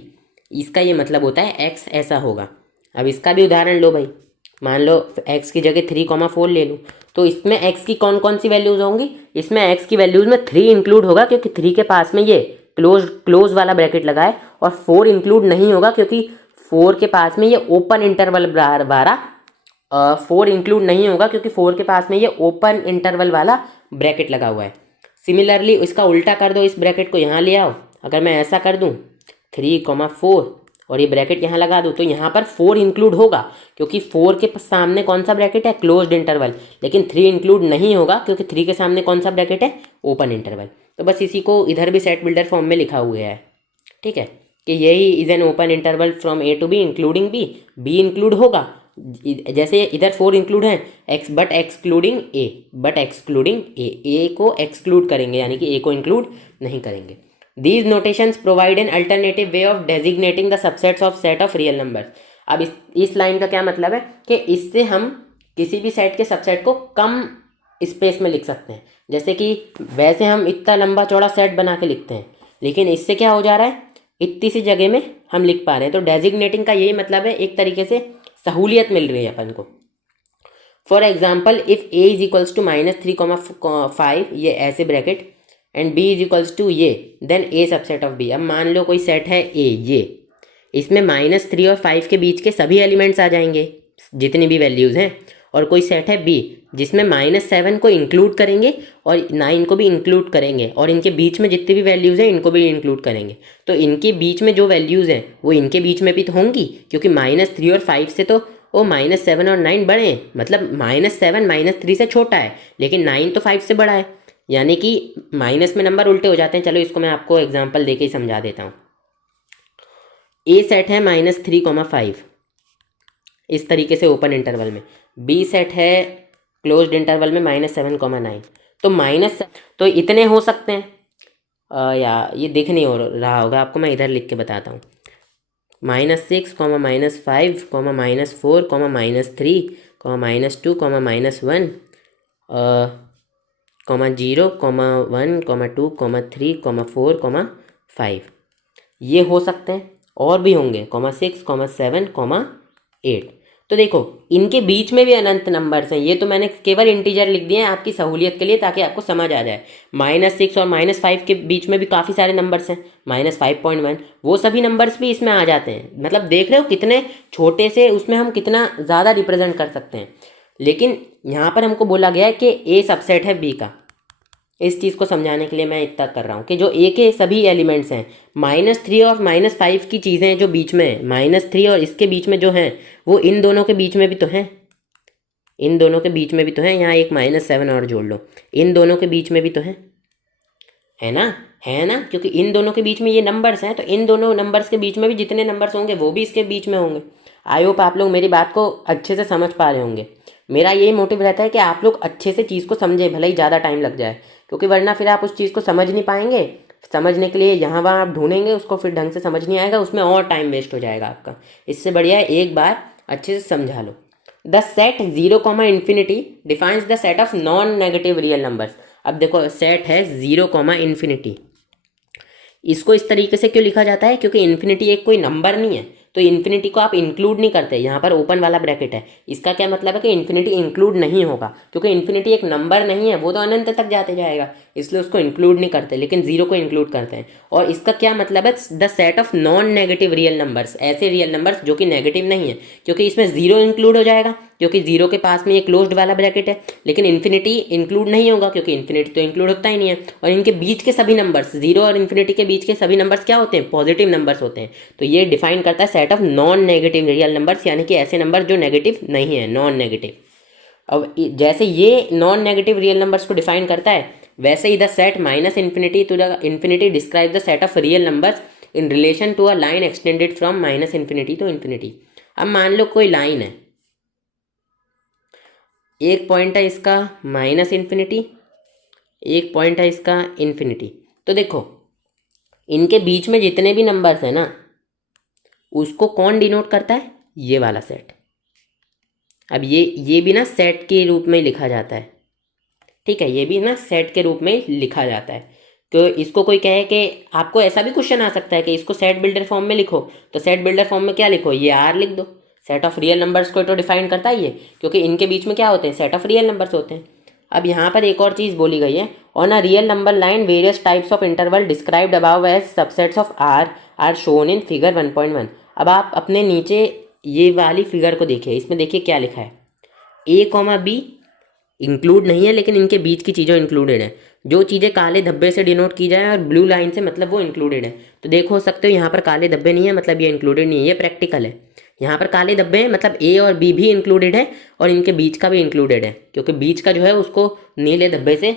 इसका ये मतलब होता है x ऐसा होगा। अब इसका भी उदाहरण लो भाई, मान लो x की जगह 3,4 ले लूँ, तो इसमें x की कौन कौन सी वैल्यूज़ होंगी, इसमें x की वैल्यूज़ में 3 इंक्लूड होगा, क्योंकि 3 के पास में ये क्लोज वाला ब्रैकेट लगा है, और 4 इंक्लूड नहीं होगा क्योंकि 4 के पास में ये ओपन इंटरवल वाला 4 इंक्लूड नहीं होगा क्योंकि 4 के पास में ये ओपन इंटरवल वाला ब्रैकेट लगा हुआ है। सिमिलरली इसका उल्टा कर दो, इस ब्रैकेट को यहाँ ले आओ, अगर मैं ऐसा कर दूँ 3,4 और ये ब्रैकेट यहाँ लगा दूँ, तो यहाँ पर 4 इंक्लूड होगा क्योंकि 4 के सामने कौन सा ब्रैकेट है, क्लोज्ड इंटरवल, लेकिन 3 इंक्लूड नहीं होगा क्योंकि 3 के सामने कौन सा ब्रैकेट है, ओपन इंटरवल। तो बस इसी को इधर भी सेट बिल्डर फॉर्म में लिखा हुआ है, ठीक है, कि यही is an open interval from A to B including B, B include होगा, जैसे इधर 4 इंक्लूड है एक्स बट एक्सक्लूडिंग ए को एक्सक्लूड करेंगे, यानी कि ए को इंक्लूड नहीं करेंगे। These notations provide an alternative way of designating the subsets of set of real numbers. अब इस लाइन का क्या मतलब है कि इससे हम किसी भी सेट के सबसेट को कम स्पेस में लिख सकते हैं, जैसे कि वैसे हम इतना लंबा चौड़ा सेट बना के लिखते हैं, लेकिन इससे क्या हो जा रहा है, इतनी सी जगह में हम लिख पा रहे हैं। तो डेजिग्नेटिंग का यही मतलब है, एक तरीके से सहूलियत मिल रही है अपन को। For example if A is equals to -3,5, ये ऐसे bracket, and B is equals to ये, then A subset of B. अब मान लो कोई सेट है ए, ये इसमें -3 और 5 के बीच के सभी एलिमेंट्स आ जाएंगे जितनी भी वैल्यूज़ हैं, और कोई सेट है बी जिसमें -7 को इंक्लूड करेंगे और 9 को भी इंक्लूड करेंगे, और इनके बीच में जितनी भी वैल्यूज़ हैं इनको भी इंक्लूड करेंगे। तो इनके बीच में जो वैल्यूज़ हैं वो इनके बीच में भी तो होंगी, क्योंकि -3 और 5 से तो वो -7 और 9 बड़े हैं, मतलब -7 -3 से छोटा है, लेकिन 9 तो 5 से बड़ा है, यानी कि माइनस में नंबर उल्टे हो जाते हैं। चलो इसको मैं आपको एग्जाम्पल देके ही समझा देता हूँ। ए सेट है -3,5 इस तरीके से ओपन इंटरवल में, बी सेट है क्लोज्ड इंटरवल में -7,9। तो इतने हो सकते हैं, या ये दिख नहीं हो रहा होगा आपको, मैं इधर लिख के बताता हूँ, -6, -5, -4, -3, -2, -1, -0, -1, -2, -3, -4, -5 ये हो सकते हैं, और भी होंगे, -6, -7, -8। तो देखो इनके बीच में भी अनंत नंबर्स हैं। ये तो मैंने केवल इंटीजर लिख दिए हैं आपकी सहूलियत के लिए, ताकि आपको समझ आ जाए। -6 और -5 के बीच में भी काफ़ी सारे नंबर्स हैं, -5.1, वो सभी नंबर्स भी इसमें आ जाते हैं। मतलब देख रहे हो कितने छोटे से उसमें हम कितना ज़्यादा रिप्रेजेंट कर सकते हैं। लेकिन यहाँ पर हमको बोला गया है कि ए सबसेट है बी का। इस चीज़ को समझाने के लिए मैं इतना कर रहा हूँ कि जो ए के सभी एलिमेंट्स हैं, -3 और -5 की चीज़ें जो बीच में है, -3 और इसके बीच में जो हैं, वो इन दोनों के बीच में भी तो हैं, इन दोनों के बीच में भी तो हैं। यहाँ एक -7 और जोड़ लो, इन दोनों के बीच में भी तो है ना, है ना, क्योंकि इन दोनों के बीच में ये नंबर्स हैं, तो इन दोनों नंबर्स के बीच में भी जितने नंबर्स होंगे वो भी इसके बीच में होंगे। आई होप आप लोग मेरी बात को अच्छे से समझ पा रहे होंगे। मेरा यही मोटिव रहता है कि आप लोग अच्छे से चीज़ को समझें, भले ही ज़्यादा टाइम लग जाए, क्योंकि वरना फिर आप उस चीज़ को समझ नहीं पाएंगे। समझने के लिए यहाँ वहाँ आप ढूंढेंगे, उसको फिर ढंग से समझ नहीं आएगा, उसमें और टाइम वेस्ट हो जाएगा आपका। इससे बढ़िया है एक बार अच्छे से समझा लो। The set 0, infinity defines the set of non negative real numbers. अब देखो सेट है 0, इन्फिनिटी। इसको इस तरीके से क्यों लिखा जाता है? क्योंकि इन्फिनिटी एक कोई नंबर नहीं है, तो इन्फिनिटी को आप इंक्लूड नहीं करते। यहाँ पर ओपन वाला ब्रैकेट है, इसका क्या मतलब है कि इन्फिनिटी इंक्लूड नहीं होगा, क्योंकि इन्फिनिटी एक नंबर नहीं है, वो तो अनंत तक जाते जाएगा, इसलिए उसको इंक्लूड नहीं करते, लेकिन जीरो को इंक्लूड करते हैं। और इसका क्या मतलब है? The set of non negative real numbers, ऐसे रियल नंबर्स जो कि नेगेटिव नहीं है, क्योंकि इसमें जीरो इंक्लूड हो जाएगा, क्योंकि जीरो के पास में ये क्लोज्ड वाला ब्रैकेट है। लेकिन इन्फिनिटी इंक्लूड नहीं होगा, क्योंकि इन्फिनिटी तो इंक्लूड होता ही नहीं है। और इनके बीच के सभी नंबर्स, जीरो और इन्फिनिटी के बीच के सभी नंबर्स क्या होते हैं? पॉजिटिव नंबर्स होते हैं। तो ये डिफाइन करता है set of non negative real numbers, यानी कि ऐसे नंबर जो नेगेटिव नहीं है, नॉन नेगेटिव। अब जैसे ये नॉन नेगेटिव रियल नंबर्स को डिफाइन करता है, वैसे ही the set -infinity to the infinity describe the set of real numbers in relation to a line extended from -infinity to infinity. अब मान लो कोई लाइन है, एक पॉइंट है इसका -इन्फिनिटी, एक पॉइंट है इसका इन्फिनिटी। तो देखो इनके बीच में जितने भी नंबर्स हैं ना, उसको कौन डिनोट करता है? ये वाला सेट। अब ये भी ना सेट के रूप में लिखा जाता है, ठीक है, ये भी ना सेट के रूप में लिखा जाता है। तो इसको कोई कहे कि आपको ऐसा भी क्वेश्चन आ सकता है कि इसको सेट बिल्डर फॉर्म में लिखो, तो सेट बिल्डर फॉर्म में क्या लिखो? ये आर लिख दो। सेट ऑफ रियल नंबर्स को तो डिफाइन करता है ये, क्योंकि इनके बीच में क्या होते हैं? सेट ऑफ रियल नंबर्स होते हैं। अब यहाँ पर एक और चीज़ बोली गई है, on a real number line various types of interval described above as subsets of R shown in figure 1.1। अब आप अपने नीचे ये वाली फिगर को देखिए, इसमें देखिए क्या लिखा है, A, B इंक्लूड नहीं है, लेकिन इनके बीच की चीज़ें इंक्लूडेड है। जो चीज़ें काले धब्बे से डिनोट की जाए और ब्लू लाइन से, मतलब वो इंक्लूडेड है। तो देखो सकते हो यहाँ पर काले धब्बे नहीं है, मतलब ये इंक्लूडेड नहीं है, ये प्रैक्टिकल है। यहाँ पर काले धब्बे हैं, मतलब ए और बी भी इंक्लूडेड है, और इनके बीच का भी इंक्लूडेड है, क्योंकि बीच का जो है उसको नीले धब्बे से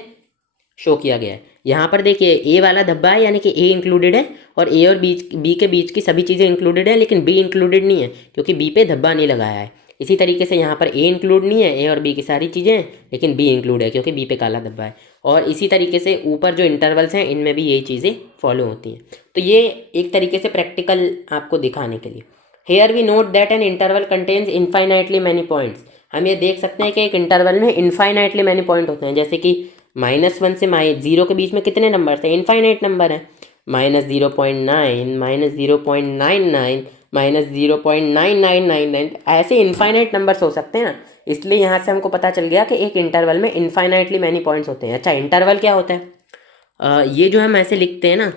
शो किया गया है। यहाँ पर देखिए ए वाला धब्बा है, यानी कि ए इंक्लूडेड है, और ए और बी के बीच की सभी चीज़ें इंक्लूडेड है, लेकिन बी इंक्लूडेड नहीं है, क्योंकि बी पे धब्बा नहीं लगाया है। इसी तरीके से यहाँ पर ए इंक्लूड नहीं है, ए और बी की सारी चीज़ें, लेकिन बी इंक्लूड है, क्योंकि बी पे काला धब्बा है। और इसी तरीके से ऊपर जो इंटरवल्स हैं, इनमें भी यही चीज़ें फॉलो होती हैं। तो ये एक तरीके से प्रैक्टिकल आपको दिखाने के लिए। Here we note that an interval contains infinitely many points. हम ये देख सकते हैं कि एक इंटरवल में इनफाइनाइटली मैनी पॉइंट होते हैं, जैसे कि -1 से -0 के बीच में कितने नंबर हैं? इनफाइनाइट नंबर है, -0.9, -0.99, -0.9999, ऐसे इनफाइनाइट नंबर्स हो सकते हैं ना। इसलिए यहाँ से हमको पता चल गया कि एक इंटरवल में इनफाइनाइटली मैनी पॉइंट्स होते हैं। अच्छा, इंटरवल क्या होता है? ये जो हम ऐसे लिखते हैं ना,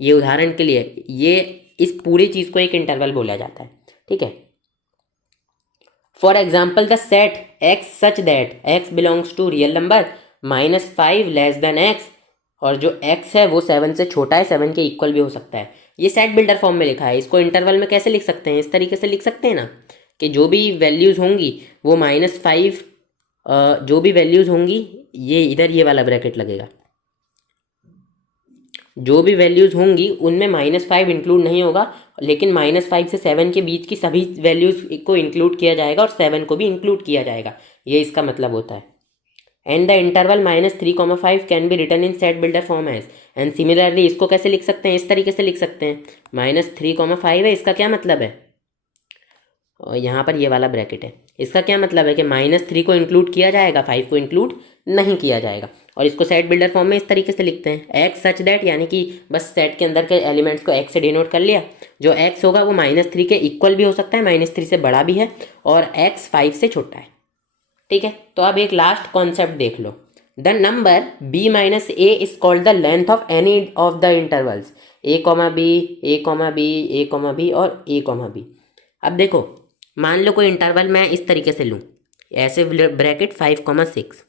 ये उदाहरण के लिए, ये इस पूरी चीज़ को एक इंटरवल बोला जाता है, ठीक है। For example the set x such that x belongs to real number -5 less than x, और जो x है वो 7 से छोटा है, 7 के इक्वल भी हो सकता है। ये सेट बिल्डर फॉर्म में लिखा है। इसको इंटरवल में कैसे लिख सकते हैं? इस तरीके से लिख सकते हैं ना, कि जो भी वैल्यूज़ होंगी वो -5, जो भी वैल्यूज़ होंगी, ये इधर ये वाला ब्रैकेट लगेगा, जो भी वैल्यूज़ होंगी उनमें -5 इंक्लूड नहीं होगा, लेकिन -5 से 7 के बीच की सभी वैल्यूज़ को इंक्लूड किया जाएगा, और 7 को भी इंक्लूड किया जाएगा। ये इसका मतलब होता है। And the interval -3, 5 can be written in set builder form as. And similarly इसको कैसे लिख सकते हैं? इस तरीके से लिख सकते हैं, -3, 5 है, इसका क्या मतलब है? और यहाँ पर ये वाला ब्रैकेट है। इसका क्या मतलब है कि -3 को इंक्लूड किया जाएगा, 5 को इंक्लूड नहीं किया जाएगा। और इसको सेट बिल्डर फॉर्म में इस तरीके से लिखते हैं, एक्स सच दैट, यानी कि बस सेट के अंदर के एलिमेंट्स को एक्स से डिनोट कर लिया। जो एक्स होगा वो -3 के इक्वल भी हो सकता है, -3 से बड़ा भी है, और एक्स 5 से छोटा है। ठीक है, तो अब एक लास्ट कॉन्सेप्ट देख लो। The number b minus a is called the length of any of the intervals a, b, a, b, a, b और a, b। अब देखो, मान लो कोई इंटरवल मैं इस तरीके से लूँ, ऐसे ब्रैकेट 5, 6।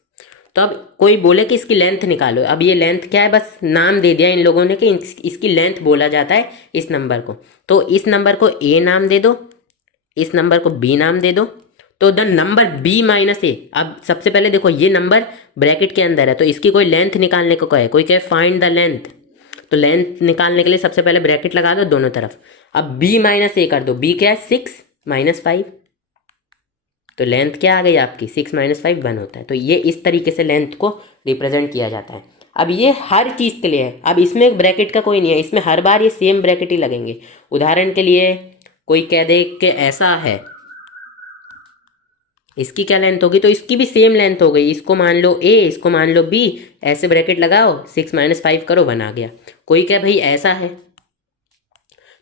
तो अब कोई बोले कि इसकी लेंथ निकालो। अब ये लेंथ क्या है, बस नाम दे दिया इन लोगों ने कि इसकी लेंथ बोला जाता है इस नंबर को। तो इस नंबर को a नाम दे दो, इस नंबर को b नाम दे दो। तो द नंबर b माइनस ए, अब सबसे पहले देखो ये नंबर ब्रैकेट के अंदर है, तो इसकी कोई लेंथ निकालने को कहे, कोई कहे फाइंड द लेंथ। तो लेंथ निकालने के लिए सबसे पहले ब्रैकेट लगा दो दोनों तरफ। अब b माइनस ए कर दो, b क्या है 6 - 5, तो लेंथ क्या आ गई आपकी 6 - 5 1 होता है। तो ये इस तरीके से लेंथ को रिप्रेजेंट किया जाता है। अब ये हर चीज़ के लिए है, अब इसमें ब्रैकेट का कोई नहीं है, इसमें हर बार ये सेम ब्रैकेट ही लगेंगे। उदाहरण के लिए कोई कह दे कि ऐसा है, इसकी क्या लेंथ होगी, तो इसकी भी सेम लेंथ हो गई। इसको मान लो a, इसको मान लो b, ऐसे ब्रैकेट लगाओ, 6 - 5 करो, 1 आ गया। कोई क्या भाई ऐसा है,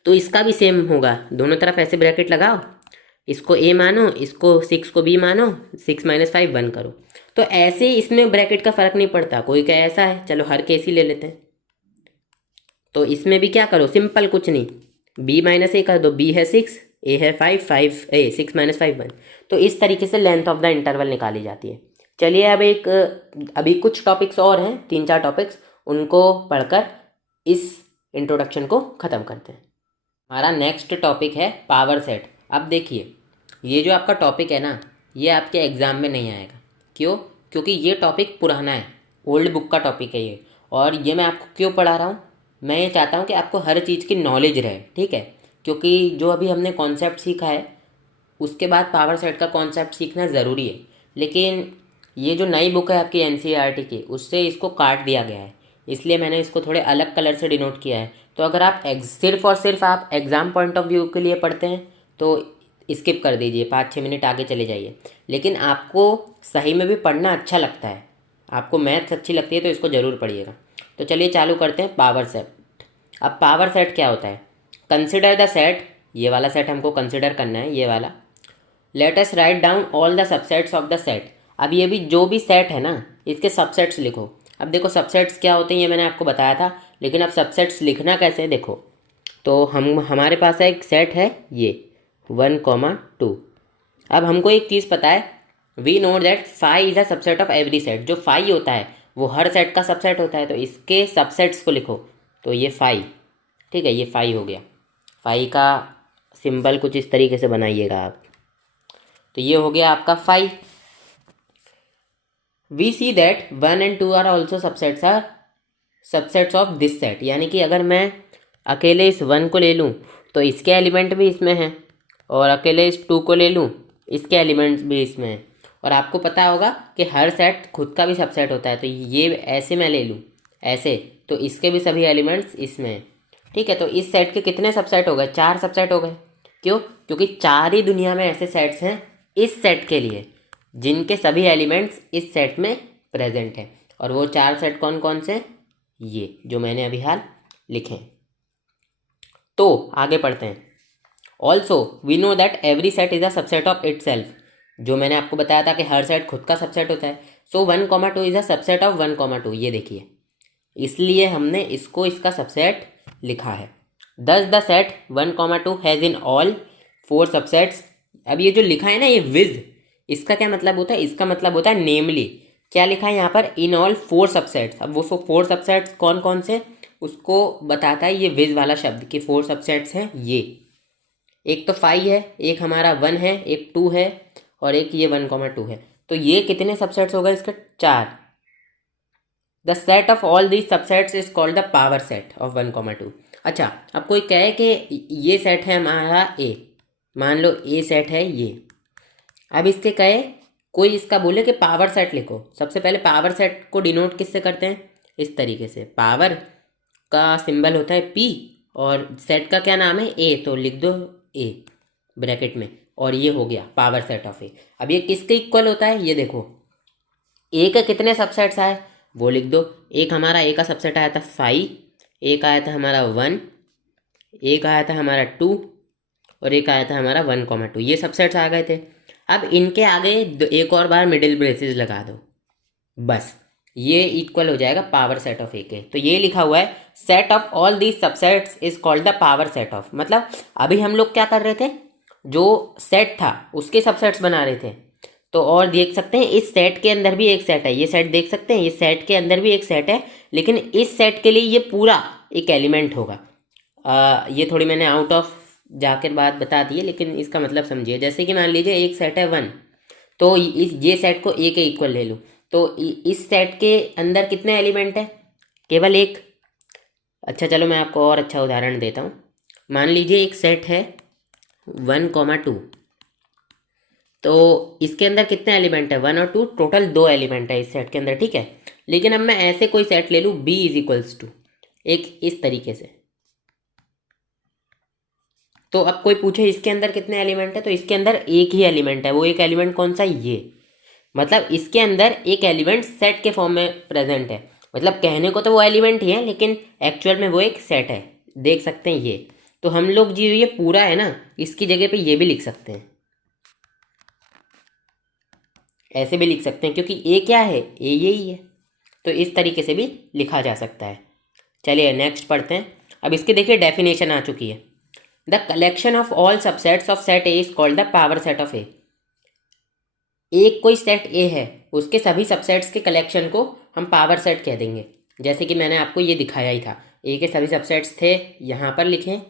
तो इसका भी सेम होगा, दोनों तरफ ऐसे ब्रैकेट लगाओ, इसको a मानो, इसको 6 को b मानो, 6 - 5 1 करो। तो ऐसे इसमें ब्रैकेट का फर्क नहीं पड़ता। कोई क्या ऐसा है, चलो हर केस ही ले लेते हैं, तो इसमें भी क्या करो, सिंपल कुछ नहीं, b माइनस ए कर दो, b है 6, a है 5, 6 - 5 1। तो इस तरीके से लेंथ ऑफ द इंटरवल निकाली जाती है। चलिए अब अभी कुछ टॉपिक्स और हैं, 3-4 टॉपिक्स, उनको पढ़कर इस इंट्रोडक्शन को ख़त्म करते हैं। हमारा नेक्स्ट टॉपिक है पावर सेट। अब देखिए, ये जो आपका टॉपिक है ना, ये आपके एग्ज़ाम में नहीं आएगा। क्यों? क्योंकि ये टॉपिक पुराना है, ओल्ड बुक का टॉपिक है ये। और ये मैं आपको क्यों पढ़ा रहा हूँ, मैं ये चाहता हूँ कि आपको हर चीज़ की नॉलेज रहे, ठीक है। क्योंकि जो अभी हमने कॉन्सेप्ट सीखा है, उसके बाद पावर सेट का कॉन्सेप्ट सीखना ज़रूरी है। लेकिन ये जो नई बुक है आपकी एनसीईआरटी की, उससे इसको काट दिया गया है, इसलिए मैंने इसको थोड़े अलग कलर से डिनोट किया है। तो अगर आप सिर्फ और सिर्फ आप एग्ज़ाम पॉइंट ऑफ व्यू के लिए पढ़ते हैं तो स्किप कर दीजिए, 5-6 मिनट आगे चले जाइए। लेकिन आपको सही में भी पढ़ना अच्छा लगता है, आपको मैथ्स अच्छी लगती है, तो इसको ज़रूर पढ़िएगा। तो चलिए चालू करते हैं पावर सेट। अब पावर सेट क्या होता है, कंसिडर द सेट, ये वाला सेट हमको कंसिडर करना है, ये वाला। Let us write down all the subsets of the set. अब ये भी जो भी सेट है ना, इसके सबसेट्स लिखो। अब देखो सबसेट्स क्या होते हैं ये मैंने आपको बताया था, लेकिन अब सबसेट्स लिखना कैसे है देखो। तो हमारे पास एक सेट है ये 1, 2। अब हमको एक चीज़ पता है, we know that phi is a subset of every set. जो फाई होता है वो हर सेट का सबसेट होता है, तो इसके सबसेट्स को लिखो। तो ये फाई, ठीक है, ये फाई हो गया। फाई का सिंबल कुछ इस तरीके से बनाइएगा आप। तो ये हो गया आपका phi. We see that 1 and 2 are also subsets of this set. यानी कि अगर मैं अकेले इस 1 को ले लूँ तो इसके एलिमेंट भी इसमें हैं, और अकेले इस 2 को ले लूँ, इसके एलिमेंट्स भी इसमें हैं। और आपको पता होगा कि हर सेट खुद का भी सबसेट होता है। तो ये ऐसे मैं ले लूँ ऐसे, तो इसके भी सभी एलिमेंट्स इसमें हैं, ठीक है। तो इस सेट के कितने सबसेट हो गए, 4 सबसेट हो गए। क्यों? क्योंकि 4 ही दुनिया में ऐसे सेट्स हैं इस सेट के लिए जिनके सभी एलिमेंट्स इस सेट में प्रेजेंट हैं। और वो 4 सेट कौन कौन से, ये जो मैंने अभी हाल लिखे हैं। तो आगे पढ़ते हैं। Also we know that every set is a subset of itself. जो मैंने आपको बताया था कि हर सेट खुद का सबसेट होता है। सो 1, 2 इज अ सबसेट ऑफ 1, 2। ये देखिए, इसलिए हमने इसको इसका सबसेट लिखा है। दस the set 1, 2 has in all 4 subsets. अब ये जो लिखा है ना ये विज, इसका क्या मतलब होता है, इसका मतलब होता है नेमली। क्या लिखा है यहाँ पर, इन ऑल 4 सबसेट्स। अब वो 4 सबसेट्स कौन कौन से उसको बताता है ये विज वाला शब्द, कि 4 सबसेट्स हैं ये। एक तो 5 है, एक हमारा 1 है, एक 2 है, और एक ये 1, 2 है। तो ये कितने सबसेट्स हो गए इसके, 4। The set of all these subsets is called the power set of 1, 2। अच्छा, अब कोई कहे कि ये सेट है हमारा ए, मान लो ए सेट है ये। अब इसके कहे कोई इसका बोले कि पावर सेट लिखो। सबसे पहले पावर सेट को डिनोट किससे करते हैं, इस तरीके से। पावर का सिंबल होता है P, और सेट का क्या नाम है, ए, तो लिख दो ए ब्रैकेट में, और ये हो गया पावर सेट ऑफ ए। अब ये किसके इक्वल होता है, ये देखो, ए के कितने सबसेट्स आए वो लिख दो। एक हमारा ए का सबसेट आया था 5, एक आया था हमारा 1, एक आया था हमारा 2 और एक आया था हमारा 1,2। ये सबसेट्स आ गए थे। अब इनके आगे एक और बार मिडिल ब्रेसेस लगा दो, बस ये इक्वल हो जाएगा पावर सेट ऑफ ए के। तो ये लिखा हुआ है set of all these subsets is called the power set of. मतलब अभी हम लोग क्या कर रहे थे, जो सेट था उसके सबसेट्स बना रहे थे। तो और देख सकते हैं इस सेट के अंदर भी एक सेट है, ये सेट देख सकते हैं, ये सेट के अंदर भी एक सेट है, लेकिन इस सेट के लिए ये पूरा एक एलिमेंट होगा। ये थोड़ी मैंने आउट ऑफ जाकर बात बता दी है, लेकिन इसका मतलब समझिए। जैसे कि मान लीजिए एक सेट है 1, तो इस ये सेट को ए के इक्वल ले लूँ, तो इस सेट के अंदर कितने एलिमेंट है, केवल एक। अच्छा चलो मैं आपको और अच्छा उदाहरण देता हूँ। मान लीजिए एक सेट है 1,2, तो इसके अंदर कितने एलिमेंट है, 1 और 2, टोटल 2 एलिमेंट है इस सेट के अंदर, ठीक है। लेकिन अब मैं ऐसे कोई सेट ले लूँ b इज इक्वल्स टू एक इस तरीके से, तो अब कोई पूछे इसके अंदर कितने एलिमेंट है, तो इसके अंदर एक ही एलिमेंट है। वो एक एलिमेंट कौन सा, ये। मतलब इसके अंदर एक एलिमेंट सेट के फॉर्म में प्रेजेंट है। मतलब कहने को तो वो एलिमेंट ही है, लेकिन एक्चुअल में वो एक सेट है। देख सकते हैं ये। तो हम लोग जो ये पूरा है ना, इसकी जगह पे ये भी लिख सकते हैं, ऐसे भी लिख सकते हैं, क्योंकि ए क्या है, ए यही है। तो इस तरीके से भी लिखा जा सकता है। चलिए नेक्स्ट पढ़ते हैं। अब इसकी देखिए डेफिनेशन आ चुकी है। The collection of all subsets of set A is called the power set of A. एक कोई सेट ए है, उसके सभी सबसेट्स के कलेक्शन को हम पावर सेट कह देंगे। जैसे कि मैंने आपको ये दिखाया ही था, ए के सभी सबसेट्स थे, यहाँ पर लिखें,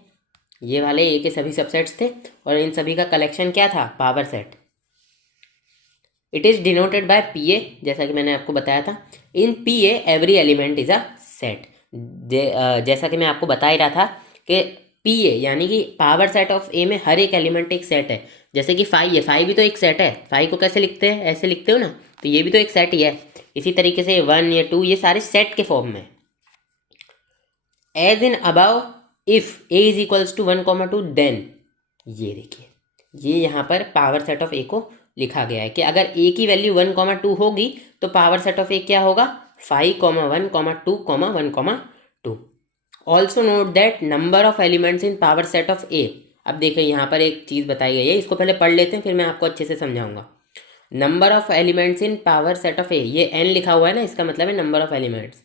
ये वाले ए के सभी सबसेट्स थे और इन सभी का कलेक्शन क्या था, power set. It is denoted by P A, जैसा कि मैंने आपको बताया था। In P A every element is a set. जैसा कि मैं आपको बता ही रहा था कि पी ए यानी कि पावर सेट ऑफ ए में हर एक एलिमेंट एक सेट है। जैसे कि 5 है, 5 भी तो एक सेट है। 5 को कैसे लिखते हैं, ऐसे लिखते हो ना, तो ये भी तो एक सेट ही है। इसी तरीके से 1 या 2 ये सारे सेट के फॉर्म में। As in above if A is equals to 1,2 then, ये देखिए ये यहाँ पर पावर सेट ऑफ ए को लिखा गया है कि अगर ए की वैल्यू 1,2 होगी तो पावर सेट ऑफ ए क्या होगा, 5,1,2,1,2। Also note that number of elements in power set of A. अब देखिए यहाँ पर एक चीज़ बताई गई है, इसको पहले पढ़ लेते हैं, फिर मैं आपको अच्छे से समझाऊंगा। Number of elements in power set of A, ये n लिखा हुआ है ना, इसका मतलब है number of elements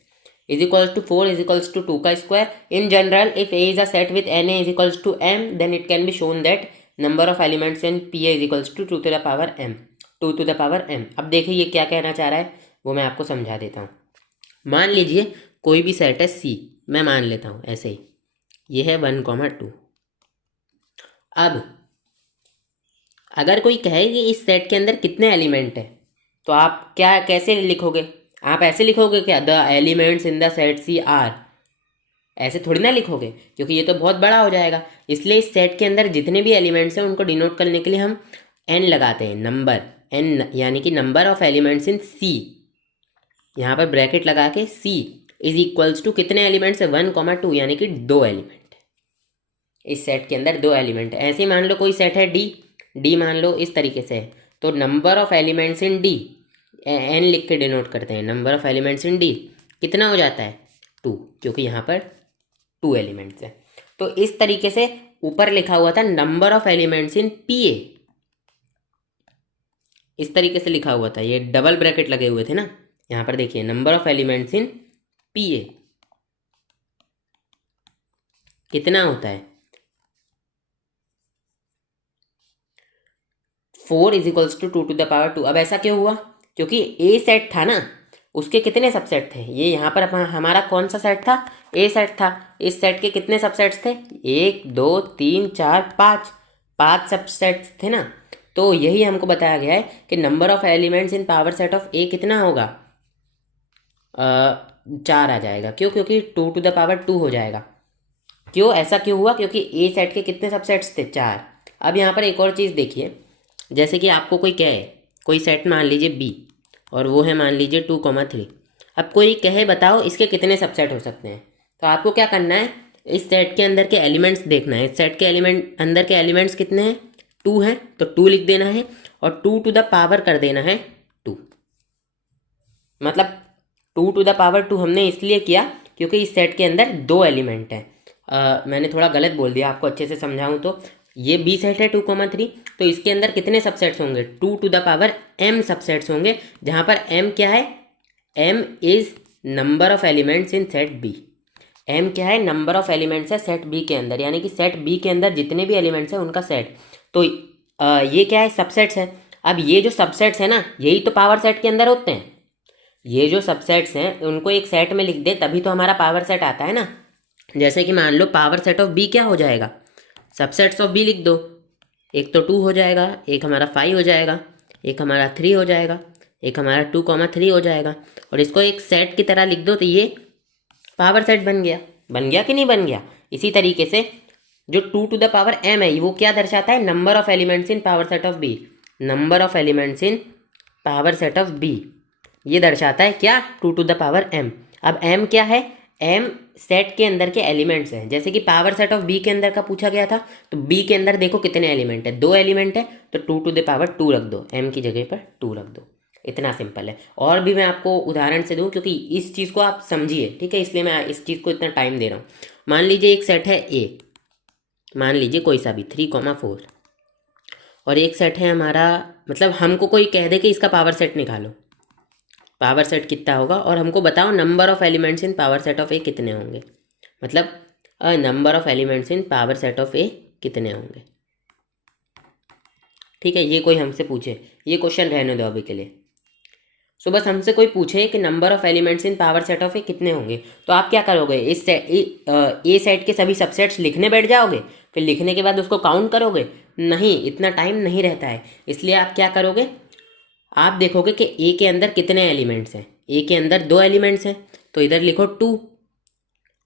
is equals to 4 is equals to 2 का square. In general if A is a set with n A is equals to m, then it can be shown that number of elements in P A is equals to 2 to the power m, 2 to the power m। अब देखिए ये क्या कहना चाह रहा है, वो मैं आपको समझा देता हूँ। मान लीजिए कोई भी सेट है C, मैं मान लेता हूँ ऐसे ही, ये है 1,2। अब अगर कोई कहे कि इस सेट के अंदर कितने एलिमेंट है, तो आप क्या कैसे लिखोगे, आप ऐसे लिखोगे क्या, the elements in the set C are, ऐसे थोड़ी ना लिखोगे, क्योंकि ये तो बहुत बड़ा हो जाएगा। इसलिए इस सेट के अंदर जितने भी एलिमेंट्स हैं उनको डिनोट करने के लिए हम n लगाते हैं, नंबर n, यानी कि number of elements in C। यहाँ पर ब्रैकेट लगा के C इज इक्वल्स टू कितने एलिमेंट्स है, 1,2, यानी कि 2 एलिमेंट। इस सेट के अंदर 2 एलिमेंट है। ऐसे ही मान लो कोई सेट है D मान लो इस तरीके से है, तो number of elements in D, n लिख के डिनोट करते हैं, number of elements in D कितना हो जाता है, 2, क्योंकि यहाँ पर 2 एलिमेंट्स है। तो इस तरीके से ऊपर लिखा हुआ था number of elements in PA, इस तरीके से लिखा हुआ था, ये डबल ब्रैकेट लगे हुए थे ना। यहाँ पर देखिए number of elements in PA कितना होता है, 4 is equals to 2 to the power 2। अब ऐसा क्यों हुआ, क्योंकि ए सेट था ना, उसके कितने सबसेट थे, ये यहाँ पर हमारा कौन सा सेट था, ए सेट था। इस सेट के कितने सबसेट्स थे, 1 2 3 4 5 सबसेट्स थे ना। तो यही हमको बताया गया है कि number of elements in power set of A कितना होगा, 4 आ जाएगा। क्यों, क्योंकि 2 टू द पावर 2 हो जाएगा। क्यों, ऐसा क्यों हुआ, क्योंकि ए सेट के कितने सबसेट्स थे, 4। अब यहाँ पर एक और चीज़ देखिए, जैसे कि आपको कोई कहे, कोई सेट मान लीजिए B और वो है मान लीजिए 2,3। अब कोई कहे बताओ इसके कितने सबसेट हो सकते हैं, तो आपको क्या करना है, इस सेट के अंदर के एलिमेंट्स देखना है। इस सेट के अंदर के एलिमेंट्स कितने हैं, 2 है तो 2 लिख देना है और 2 टू द पावर कर देना है 2। मतलब 2 टू द पावर 2 हमने इसलिए किया क्योंकि इस सेट के अंदर 2 एलिमेंट हैं। मैंने थोड़ा गलत बोल दिया, आपको अच्छे से समझाऊं तो ये बी सेट है 2,3, तो इसके अंदर कितने सबसेट्स होंगे? 2 to the power m subsets होंगे, जहां पर m क्या है? m is number of elements in set B. m क्या है? नंबर ऑफ एलिमेंट्स है सेट बी के अंदर, यानी कि सेट बी के अंदर जितने भी एलिमेंट्स हैं उनका सेट। तो ये क्या है? सबसेट्स है। अब ये जो सबसेट्स है ना, यही तो पावर सेट के अंदर होते हैं। ये जो सबसेट्स हैं उनको एक सेट में लिख दे तभी तो हमारा पावर सेट आता है ना। जैसे कि मान लो पावर सेट ऑफ बी क्या हो जाएगा? सबसेट्स ऑफ बी लिख दो। एक तो 2 हो जाएगा, एक हमारा 5 हो जाएगा, एक हमारा 3 हो जाएगा, एक हमारा 2,3 हो जाएगा, और इसको एक सेट की तरह लिख दो तो ये पावर सेट बन गया। बन गया कि नहीं बन गया? इसी तरीके से जो 2 टू द पावर m है वो क्या दर्शाता है? Number of elements in power set of B. Number of elements in power set of B ये दर्शाता है क्या? 2 टू द पावर m। अब m क्या है? m सेट के अंदर के एलिमेंट्स हैं। जैसे कि पावर सेट ऑफ बी के अंदर का पूछा गया था, तो बी के अंदर देखो कितने एलिमेंट है? 2 एलिमेंट है, तो 2 टू द पावर 2 रख दो, m की जगह पर 2 रख दो। इतना सिंपल है। और भी मैं आपको उदाहरण से दूं क्योंकि इस चीज़ को आप समझिए, ठीक है, इसलिए मैं इस चीज़ को इतना टाइम दे रहा हूँ। मान लीजिए एक सेट है ए, मान लीजिए कोई सा भी 3,4, और एक सेट है हमारा, मतलब हमको कोई कह दे कि इसका पावर सेट निकालो, पावर सेट कितना होगा, और हमको बताओ number of elements in power set of A कितने होंगे। मतलब number of elements in power set of A कितने होंगे। ठीक है, ये कोई हमसे पूछे, ये क्वेश्चन रहने दो अभी के लिए। सो बस हमसे कोई पूछे कि number of elements in power set of A कितने होंगे, तो आप क्या करोगे? इस ए सेट के सभी सबसेट्स लिखने बैठ जाओगे, फिर लिखने के बाद उसको काउंट करोगे? नहीं, इतना टाइम नहीं रहता है। इसलिए आप क्या करोगे? आप देखोगे कि ए के अंदर कितने एलिमेंट्स हैं। ए के अंदर 2 एलिमेंट्स हैं, तो इधर लिखो 2,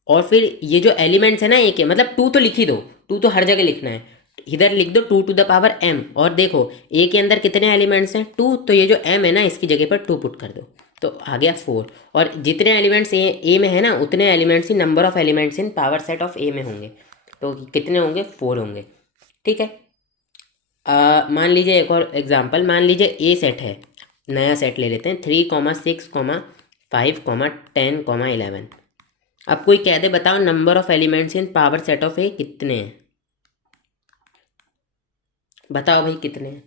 और फिर ये जो एलिमेंट्स है ना ए के, मतलब 2 तो लिख ही दो, 2 तो हर जगह लिखना है, इधर लिख दो 2 टू द पावर m। और देखो ए के अंदर कितने एलिमेंट्स हैं? 2, तो ये जो m है ना इसकी जगह पर 2 पुट कर दो, तो आ गया 4। और जितने एलिमेंट्स ए में है ना उतने एलिमेंट्स ही number of elements in power set of A में होंगे, तो कितने होंगे? 4 होंगे। ठीक है, मान लीजिए एक और एग्जांपल, मान लीजिए ए सेट है, नया सेट ले लेते हैं 3,6, 5, 10, 11। अब कोई कह दे बताओ number of elements in power set of A कितने हैं? बताओ भाई कितने हैं?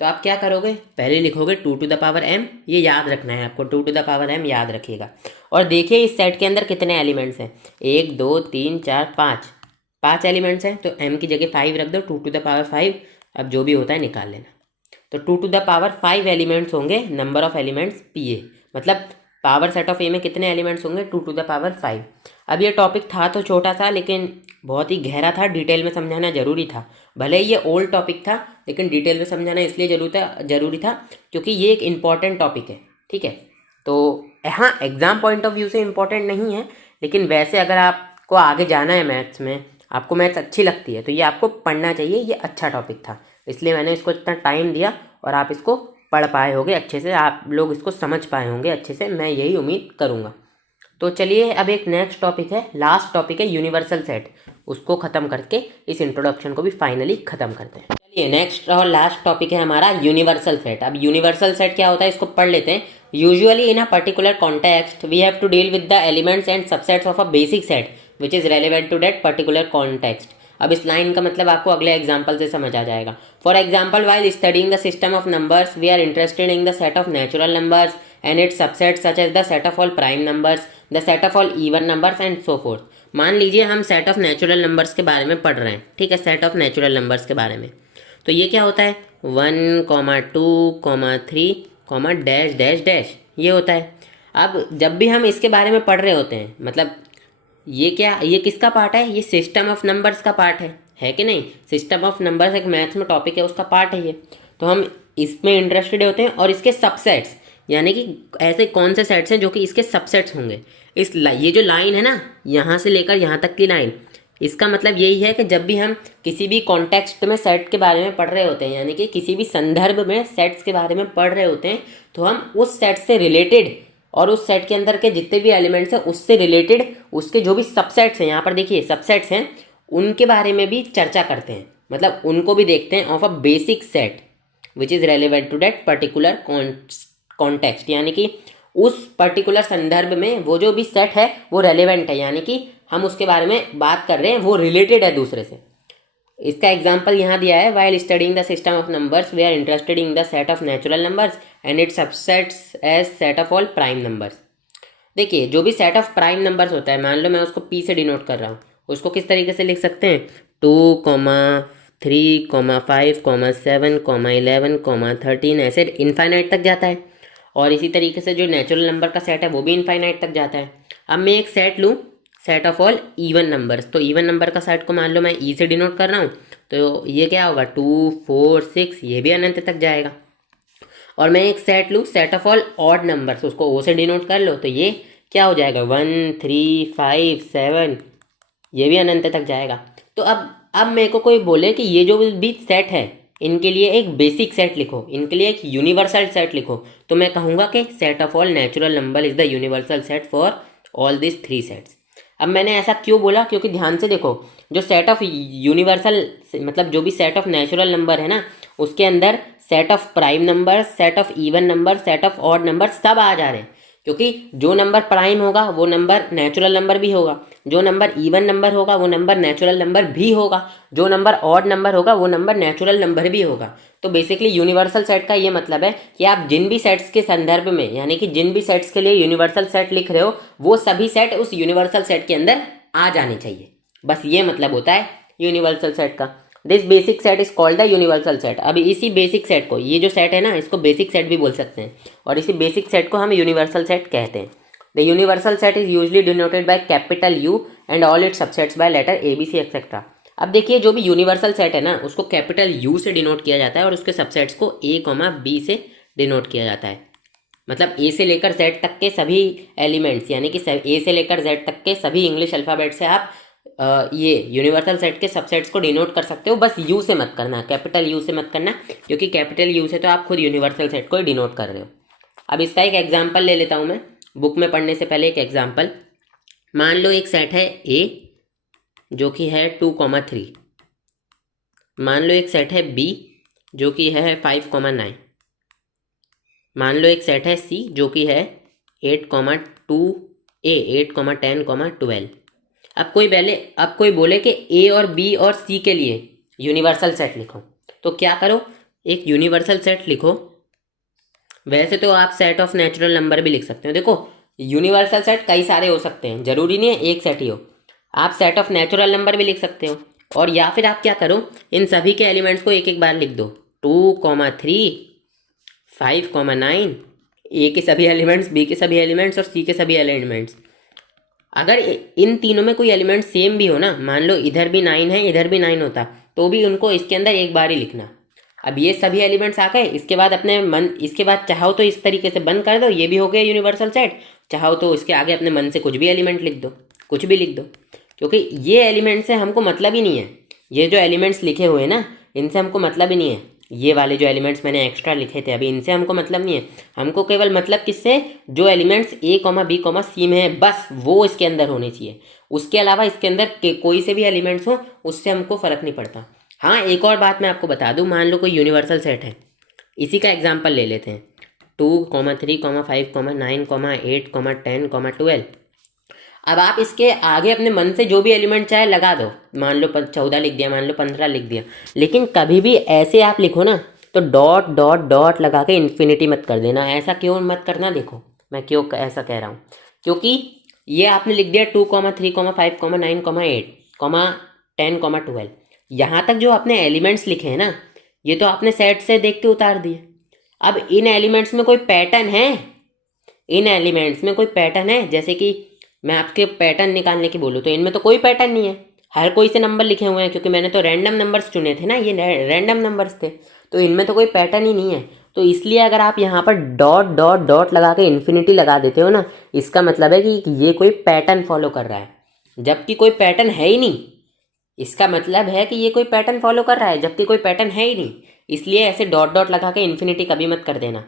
तो आप क्या करोगे? पहले लिखोगे 2 टू द पावर m, ये याद रखना है आपको, 2 टू द पावर m याद रखिएगा। और देखिए इस सेट के अंदर कितने एलिमेंट्स हैं? 1, 2, 3, 4, 5 एलिमेंट्स हैं, तो m की जगह 5 रख दो, 2 टू द पावर 5। अब जो भी होता है निकाल लेना। तो 2 टू द पावर 5 एलिमेंट्स होंगे number of elements P A, मतलब पावर सेट ऑफ ए में कितने एलिमेंट्स होंगे? 2 टू द पावर 5। अब ये टॉपिक था तो छोटा सा, लेकिन बहुत ही गहरा था, डिटेल में समझाना जरूरी था। भले ही ये ओल्ड टॉपिक था, लेकिन डिटेल में समझाना इसलिए जरूरी था क्योंकि ये एक इम्पॉर्टेंट टॉपिक है। ठीक है, तो हाँ एग्जाम पॉइंट ऑफ व्यू से इम्पॉर्टेंट नहीं है, लेकिन वैसे अगर आपको आगे जाना है मैथ्स में, आपको मैथ्स अच्छी लगती है, तो ये आपको पढ़ना चाहिए। ये अच्छा टॉपिक था, इसलिए मैंने इसको इतना टाइम दिया, और आप इसको पढ़ पाए होंगे अच्छे से, आप लोग इसको समझ पाए होंगे अच्छे से, मैं यही उम्मीद करूँगा। तो चलिए अब एक नेक्स्ट टॉपिक है, लास्ट टॉपिक है यूनिवर्सल सेट, उसको ख़त्म करके इस इंट्रोडक्शन को भी फाइनली ख़त्म करते हैं। चलिए नेक्स्ट और लास्ट टॉपिक है हमारा यूनिवर्सल सेट। अब यूनिवर्सल सेट क्या होता है इसको पढ़ लेते हैं। Usually in a particular context we have to deal with the elements and subsets of a basic set which is relevant to that particular context. अब इस लाइन का मतलब आपको अगले एग्जाम्पल से समझ आ जाएगा। For example, while studying the system of numbers we are interested in the set of natural numbers and its subsets such as the set of all prime numbers, the set of all even numbers and so forth. मान लीजिए हम set of natural numbers के बारे में पढ़ रहे हैं। ठीक है, सेट ऑफ नेचुरल नंबर्स के बारे में, तो ये क्या होता है? 1, 2, 3, डैश डैश डैश, ये होता है। अब जब भी हम इसके बारे में पढ़ रहे होते हैं, मतलब ये किसका पार्ट है? ये सिस्टम ऑफ नंबर्स का पार्ट है कि नहीं? सिस्टम ऑफ नंबर्स एक मैथ्स में टॉपिक है, उसका पार्ट है ये। तो हम इसमें इंटरेस्टेड होते हैं, और इसके सबसेट्स, यानी कि ऐसे कौन से सेट्स हैं जो कि इसके सबसेट्स होंगे। ये जो लाइन है ना, यहाँ से लेकर यहाँ तक की लाइन, इसका मतलब यही है कि जब भी हम किसी भी कॉन्टेक्स्ट में सेट के बारे में पढ़ रहे होते हैं, यानी कि किसी भी संदर्भ में सेट्स के बारे में पढ़ रहे होते हैं, तो हम उस सेट से रिलेटेड और उस सेट के अंदर के जितने भी एलिमेंट्स हैं उससे रिलेटेड उसके जो भी सबसेट्स हैं, यहाँ पर देखिए सबसेट्स हैं, उनके बारे में भी चर्चा करते हैं। मतलब उनको भी देखते हैं of a basic set which is relevant to that particular context, यानी कि उस पर्टिकुलर संदर्भ में वो जो भी सेट है वो रेलिवेंट है, यानी कि हम उसके बारे में बात कर रहे हैं, वो रिलेटेड है दूसरे से। इसका एग्जाम्पल यहाँ दिया है, while studying the system of numbers we are interested in the set of natural numbers and it subsets as set of all prime numbers. देखिए जो भी सेट ऑफ प्राइम नंबर्स होता है, मान लो मैं उसको पी से डिनोट कर रहा हूँ, उसको किस तरीके से लिख सकते हैं, 2,3,5,7,11,13 ऐसे इनफाइनाइट तक जाता है। और इसी तरीके से जो नेचुरल नंबर का सेट है वो भी इनफाइनाइट तक जाता है। अब मैं एक सेट लूँ, set of all even numbers, तो इवन नंबर का सेट को मान लो मैं ई से डिनोट कर रहा हूँ, तो ये क्या होगा 2, 4, 6, ये भी अनंत तक जाएगा। और मैं एक सेट लूँ, set of all odd numbers, उसको ओ से डिनोट कर लो, तो ये क्या हो जाएगा 1, 3, 5, 7, ये भी अनंत तक जाएगा। तो अब मेरे को कोई बोले कि ये जो भी सेट है इनके लिए एक बेसिक सेट लिखो, इनके लिए एक यूनिवर्सल सेट लिखो, तो मैं कहूँगा कि set of all natural number is the universal set for all this 3 sets. अब मैंने ऐसा क्यों बोला, क्योंकि ध्यान से देखो, जो सेट ऑफ यूनिवर्सल मतलब जो भी सेट ऑफ नेचुरल नंबर है ना, उसके अंदर set of prime number, set of even number, set of odd number सब आ जा रहे हैं, क्योंकि जो नंबर प्राइम होगा वो नंबर नेचुरल नंबर भी होगा, जो नंबर इवन नंबर होगा वो नंबर नेचुरल नंबर भी होगा, जो नंबर ऑड नंबर होगा वो नंबर नेचुरल नंबर भी होगा। तो बेसिकली यूनिवर्सल सेट का ये मतलब है कि आप जिन भी सेट्स के संदर्भ में, यानी कि जिन भी सेट्स के लिए यूनिवर्सल सेट लिख रहे हो, वो सभी सेट उस यूनिवर्सल सेट के अंदर आ जाने चाहिए। बस ये मतलब होता है यूनिवर्सल सेट का। This basic set is called the universal set. अभी इसी बेसिक सेट को, ये जो सेट है ना, इसको बेसिक सेट भी बोल सकते हैं, और इसी बेसिक सेट को हम यूनिवर्सल सेट कहते हैं। The universal set is usually denoted by capital U and all its subsets by letter A B C etcetera. अब देखिए जो भी यूनिवर्सल सेट है ना, उसको कैपिटल यू से डिनोट किया जाता है और उसके सबसेट्स को ए बी से डिनोट किया जाता है। मतलब ए से लेकर जेड तक के सभी एलिमेंट्स, यानी कि ए से लेकर जेड तक के सभी इंग्लिश अल्फ़ाबेट से आप ये यूनिवर्सल सेट के सबसेट्स को डिनोट कर सकते हो। बस यू से मत करना, कैपिटल यू से मत करना, क्योंकि कैपिटल यू से तो आप खुद यूनिवर्सल सेट को ही डिनोट कर रहे हो। अब इसका एक एग्जाम्पल ले लेता हूँ मैं, बुक में पढ़ने से पहले एक एग्जाम्पल। मान लो एक सेट है ए जो कि है 2,3, मान लो एक सेट है बी जो कि है 5,9, मान लो एक सेट है सी जो कि है 8,2a 8,10,12। अब कोई बोले कि ए और बी और सी के लिए यूनिवर्सल सेट लिखो, तो क्या करो, एक यूनिवर्सल सेट लिखो। वैसे तो आप सेट ऑफ नेचुरल नंबर भी लिख सकते हो। देखो यूनिवर्सल सेट कई सारे हो सकते हैं, जरूरी नहीं है एक सेट ही हो। आप सेट ऑफ नेचुरल नंबर भी लिख सकते हो, और या फिर आप क्या करो, इन सभी के एलिमेंट्स को एक एक बार लिख दो। 2,3, 5,9, ए के सभी एलिमेंट्स, बी के सभी एलिमेंट्स और सी के सभी एलिमेंट्स। अगर इन तीनों में कोई एलिमेंट सेम भी हो ना, मान लो इधर भी 9 है इधर भी 9 होता, तो भी उनको इसके अंदर एक बार ही लिखना। अब ये सभी एलिमेंट्स आ गए, इसके बाद इसके बाद चाहो तो इस तरीके से बंद कर दो, ये भी हो गया यूनिवर्सल सेट। चाहो तो इसके आगे अपने मन से कुछ भी एलिमेंट लिख दो, कुछ भी लिख दो, क्योंकि ये एलिमेंट से हमको मतलब ही नहीं है। ये जो एलिमेंट्स लिखे हुए हैं ना, इनसे हमको मतलब ही नहीं है। ये वाले जो एलिमेंट्स मैंने एक्स्ट्रा लिखे थे अभी, इनसे हमको मतलब नहीं है। हमको केवल मतलब किससे, जो एलिमेंट्स ए बी सी में है, बस वो इसके अंदर होने चाहिए। उसके अलावा इसके अंदर कोई से भी एलिमेंट्स हो, उससे हमको फ़र्क नहीं पड़ता। हाँ, एक और बात मैं आपको बता दूँ, मान लो कोई यूनिवर्सल सेट है, इसी का एग्जाम्पल ले लेते हैं। 2, 3, 5, 9, 8, 10, 12। अब आप इसके आगे अपने मन से जो भी एलिमेंट चाहे लगा दो, मान लो 14 लिख दिया, मान लो 15 लिख दिया, लेकिन कभी भी ऐसे आप लिखो ना, तो डॉट डॉट डॉट लगा के इन्फिनिटी मत कर देना। ऐसा क्यों मत करना, देखो मैं क्यों ऐसा कह रहा हूँ, क्योंकि ये आपने लिख दिया 2, 3, 5, 9, 8, 10, 12। यहाँ तक जो आपने एलिमेंट्स लिखे हैं ना, ये तो आपने सेट से देख के उतार दिए। अब इन एलिमेंट्स में कोई पैटर्न है, इन एलिमेंट्स में कोई पैटर्न है, जैसे कि मैं आपके पैटर्न निकालने की बोलूँ तो इनमें तो कोई पैटर्न नहीं है, हर कोई से नंबर लिखे हुए हैं, क्योंकि मैंने तो रैंडम नंबर्स चुने थे ना, ये रैंडम नंबर्स थे, तो इनमें तो कोई पैटर्न ही नहीं है। तो इसलिए अगर आप यहाँ पर डॉट डॉट डॉट लगा के इन्फिनिटी लगा देते हो ना, इसका मतलब है कि ये कोई पैटर्न फॉलो कर रहा है, जबकि कोई पैटर्न है ही नहीं। इसका मतलब है कि ये कोई पैटर्न फॉलो कर रहा है, जबकि कोई पैटर्न है ही नहीं। इसलिए ऐसे डॉट डॉट लगा के इन्फिनिटी कभी मत कर देना।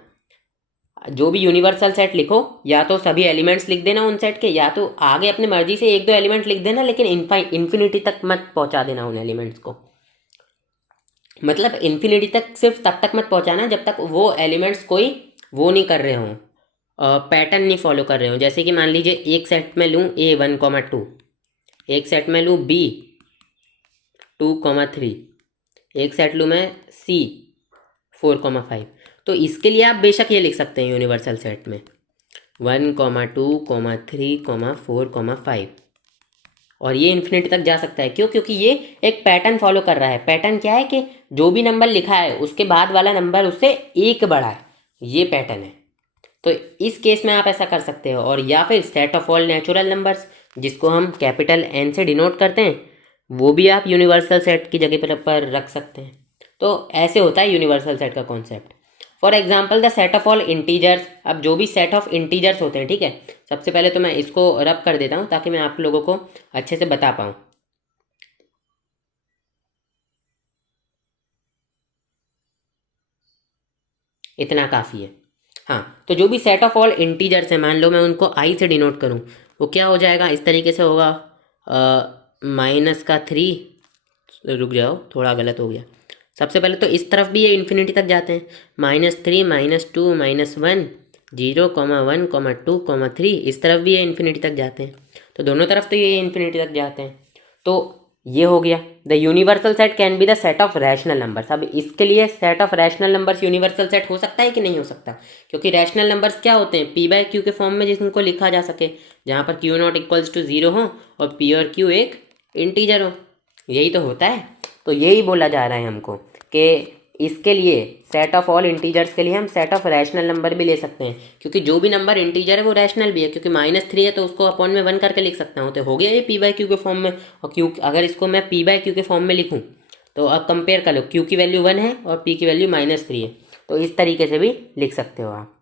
जो भी यूनिवर्सल सेट लिखो, या तो सभी एलिमेंट्स लिख देना उन सेट के, या तो आगे अपनी मर्जी से एक दो एलिमेंट लिख देना, लेकिन इन्फिनिटी तक मत पहुंचा देना उन एलिमेंट्स को। मतलब इन्फिनिटी तक सिर्फ तब तक मत पहुंचाना जब तक वो एलिमेंट्स कोई वो नहीं कर रहे हों, पैटर्न नहीं फॉलो कर रहे हों। जैसे कि मान लीजिए एक सेट में लूँ A1,2, एक सेट में लूँ B2,3, एक सेट लूँ मैं C4,5। तो इसके लिए आप बेशक ये लिख सकते हैं यूनिवर्सल सेट में 1,2,3,4,5, और ये इन्फिनिटी तक जा सकता है। क्यों? क्योंकि ये एक पैटर्न फॉलो कर रहा है। पैटर्न क्या है कि जो भी नंबर लिखा है उसके बाद वाला नंबर उससे एक बड़ा है, ये पैटर्न है। तो इस केस में आप ऐसा कर सकते हो। और या फिर set of all natural numbers, जिसको हम कैपिटल N से डिनोट करते हैं, वो भी आप यूनिवर्सल सेट की जगह पर रख सकते हैं। तो ऐसे होता है यूनिवर्सल सेट का concept. For example the set of all integers. अब जो भी सेट ऑफ इंटीजर्स होते हैं, ठीक है, सबसे पहले तो मैं इसको रब कर देता हूँ ताकि मैं आप लोगों को अच्छे से बता पाऊँ। इतना काफ़ी है। हाँ, तो जो भी सेट ऑफ ऑल इंटीजर्स है, मान लो मैं उनको I से डिनोट करूँ, वो क्या हो जाएगा? इस तरीके से होगा, -3, रुक जाओ थोड़ा गलत हो गया। सबसे पहले तो इस तरफ भी ये इन्फिनिटी तक जाते हैं, -3, -2, -1, 0,1,2,3, इस तरफ भी ये इन्फिनिटी तक जाते हैं। तो दोनों तरफ तो ये इन्फिनिटी तक जाते हैं। तो ये हो गया। The universal set can be the set of rational numbers. अब इसके लिए set of rational numbers universal set हो सकता है कि नहीं हो सकता? क्योंकि रैशनल नंबर्स क्या होते हैं? P/Q के फॉर्म में जिनको लिखा जा सके, जहाँ पर Q0 = 0 हो और P और Q एक इंटीजर हो, यही तो होता है। तो यही बोला जा रहा है हमको कि इसके लिए सेट ऑफ ऑल इंटीजर्स के लिए हम सेट ऑफ रैशनल नंबर भी ले सकते हैं, क्योंकि जो भी नंबर इंटीजर है वो रैशनल भी है। क्योंकि -3 है तो उसको अपॉन में 1 करके लिख सकता हूँ, तो हो गया ये P/Q के फॉर्म में। और Q, अगर इसको मैं P/Q के फॉर्म में लिखूँ तो अब कंपेयर कर लो, Q की वैल्यू 1 है और P की वैल्यू -3 है, तो इस तरीके से भी लिख सकते हो आप।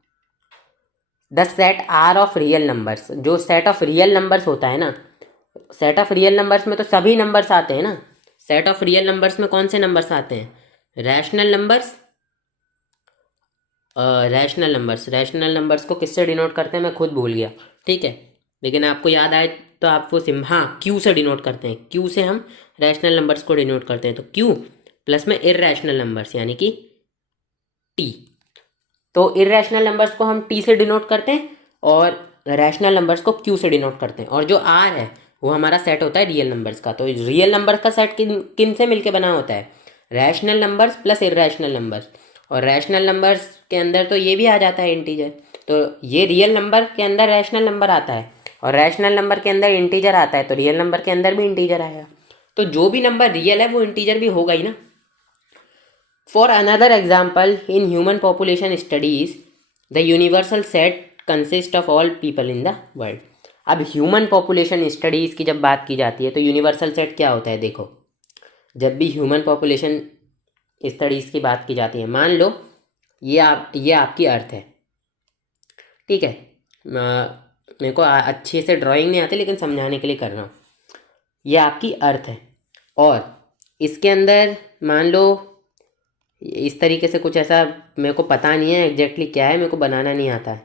The set R of real numbers. जो सेट ऑफ रियल नंबर्स होता है ना, सेट ऑफ रियल नंबर्स में तो सभी नंबर्स आते हैं ना। सेट ऑफ रियल नंबर्स में कौन से नंबर्स आते हैं? Rational numbers. रैशनल नंबर्स को किससे डिनोट करते हैं मैं खुद भूल गया, ठीक है, लेकिन आपको याद आए तो आपको क्यू से डिनोट करते हैं। क्यू से हम रैशनल नंबर्स को डिनोट करते हैं। तो क्यू प्लस में इर्रेशनल नंबर्स यानी कि टी। तो इर्रेशनल नंबर्स को हम टी से डिनोट करते हैं और रैशनल नंबर्स को क्यू से डिनोट करते हैं। और जो आर है वो हमारा सेट होता है रियल नंबर्स का। तो रियल नंबर्स का सेट किन से मिलके बना होता है? Rational numbers plus irrational numbers. और रैशनल नंबर्स के अंदर तो ये भी आ जाता है इंटीजर, तो ये रियल नंबर के अंदर रैशनल नंबर आता है और रैशनल नंबर के अंदर इंटीजर आता है, तो रियल नंबर के अंदर भी इंटीजर आएगा। तो जो भी नंबर रियल है वो इंटीजर भी होगा ही ना। For another example, in human population studies the universal set consist of all people in the world. अब ह्यूमन पॉपुलेशन स्टडीज़ की जब बात की जाती है तो यूनिवर्सल सेट क्या होता है? देखो, जब भी ह्यूमन पॉपुलेशन स्टडीज़ की बात की जाती है, मान लो ये आपकी अर्थ है, ठीक है, मेरे को अच्छे से ड्राइंग नहीं आती लेकिन समझाने के लिए कर रहा हूँ। ये आपकी अर्थ है और इसके अंदर मान लो इस तरीके से कुछ ऐसा, मेरे को पता नहीं है एग्जैक्टली क्या है, मेरे को बनाना नहीं आता है।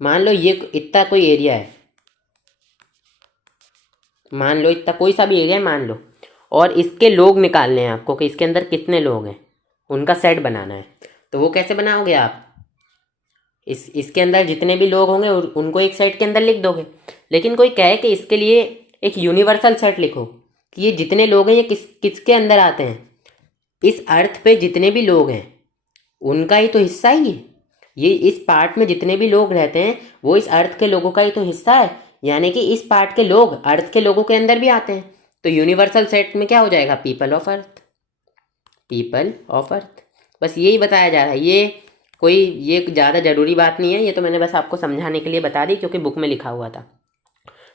मान लो ये इतना कोई एरिया है, मान लो इतना कोई सा भी एरिया है मान लो, और इसके लोग निकालने हैं आपको कि इसके अंदर कितने लोग हैं, उनका सेट बनाना है। तो वो कैसे बनाओगे आप? इसके अंदर जितने भी लोग होंगे उनको एक सेट के अंदर लिख दोगे। लेकिन कोई कहे कि इसके लिए एक यूनिवर्सल सेट लिखो कि ये जितने लोग हैं ये किसके अंदर आते हैं? इस अर्थ पे जितने भी लोग हैं उनका ही तो हिस्सा ही है। ये इस पार्ट में जितने भी लोग रहते हैं वो इस अर्थ के लोगों का ही तो हिस्सा है, यानी कि इस पार्ट के लोग अर्थ के लोगों के अंदर भी आते हैं। तो यूनिवर्सल सेट में क्या हो जाएगा? People of earth, people of earth. बस यही बताया जा रहा है। ये ज़्यादा ज़रूरी बात नहीं है, ये तो मैंने बस आपको समझाने के लिए बता दी क्योंकि बुक में लिखा हुआ था।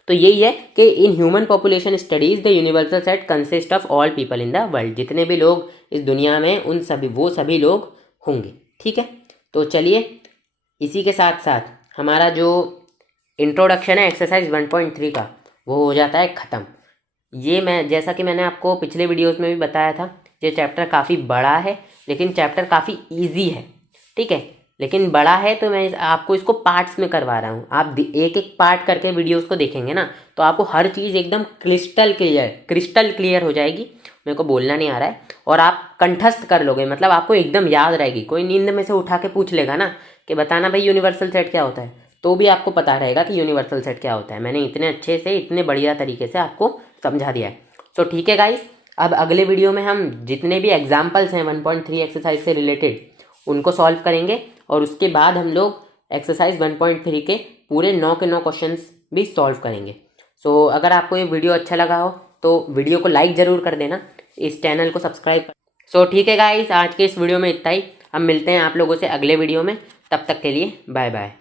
तो यही है कि in human population studies the universal set consist of all people in the world. जितने भी लोग इस दुनिया में उन सभी लोग होंगे, ठीक है। तो चलिए इसी के साथ साथ हमारा जो इंट्रोडक्शन है एक्सरसाइज 1.3 का वो हो जाता है ख़त्म। ये मैं जैसा कि मैंने आपको पिछले वीडियोस में भी बताया था, ये चैप्टर काफ़ी बड़ा है लेकिन चैप्टर काफ़ी ईजी है, ठीक है। लेकिन बड़ा है तो मैं आपको इसको पार्ट्स में करवा रहा हूँ। आप एक एक पार्ट करके वीडियोस को देखेंगे ना तो आपको हर चीज़ एकदम क्रिस्टल क्लियर हो जाएगी मेरे को बोलना नहीं आ रहा है, और आप कंठस्थ कर लोगे, मतलब आपको एकदम याद रहेगी। कोई नींद में से उठा के पूछ लेगा ना कि बताना भाई यूनिवर्सल सेट क्या होता है, तो भी आपको पता रहेगा कि यूनिवर्सल सेट क्या होता है। मैंने इतने अच्छे से, इतने बढ़िया तरीके से आपको समझा दिया है। सो ठीक है गाइस, अब अगले वीडियो में हम जितने भी एग्जाम्पल्स हैं 1.3 एक्सरसाइज से रिलेटेड उनको सॉल्व करेंगे, और उसके बाद हम लोग एक्सरसाइज 1.3 के पूरे 9 के 9 क्वेश्चंस भी सॉल्व करेंगे। सो अगर आपको ये वीडियो अच्छा लगा हो तो वीडियो को लाइक ज़रूर कर देना, इस चैनल को सब्सक्राइब कर। सो ठीक है गाइस, आज के इस वीडियो में इतना ही। हम मिलते हैं आप लोगों से अगले वीडियो में, तब तक के लिए बाय बाय।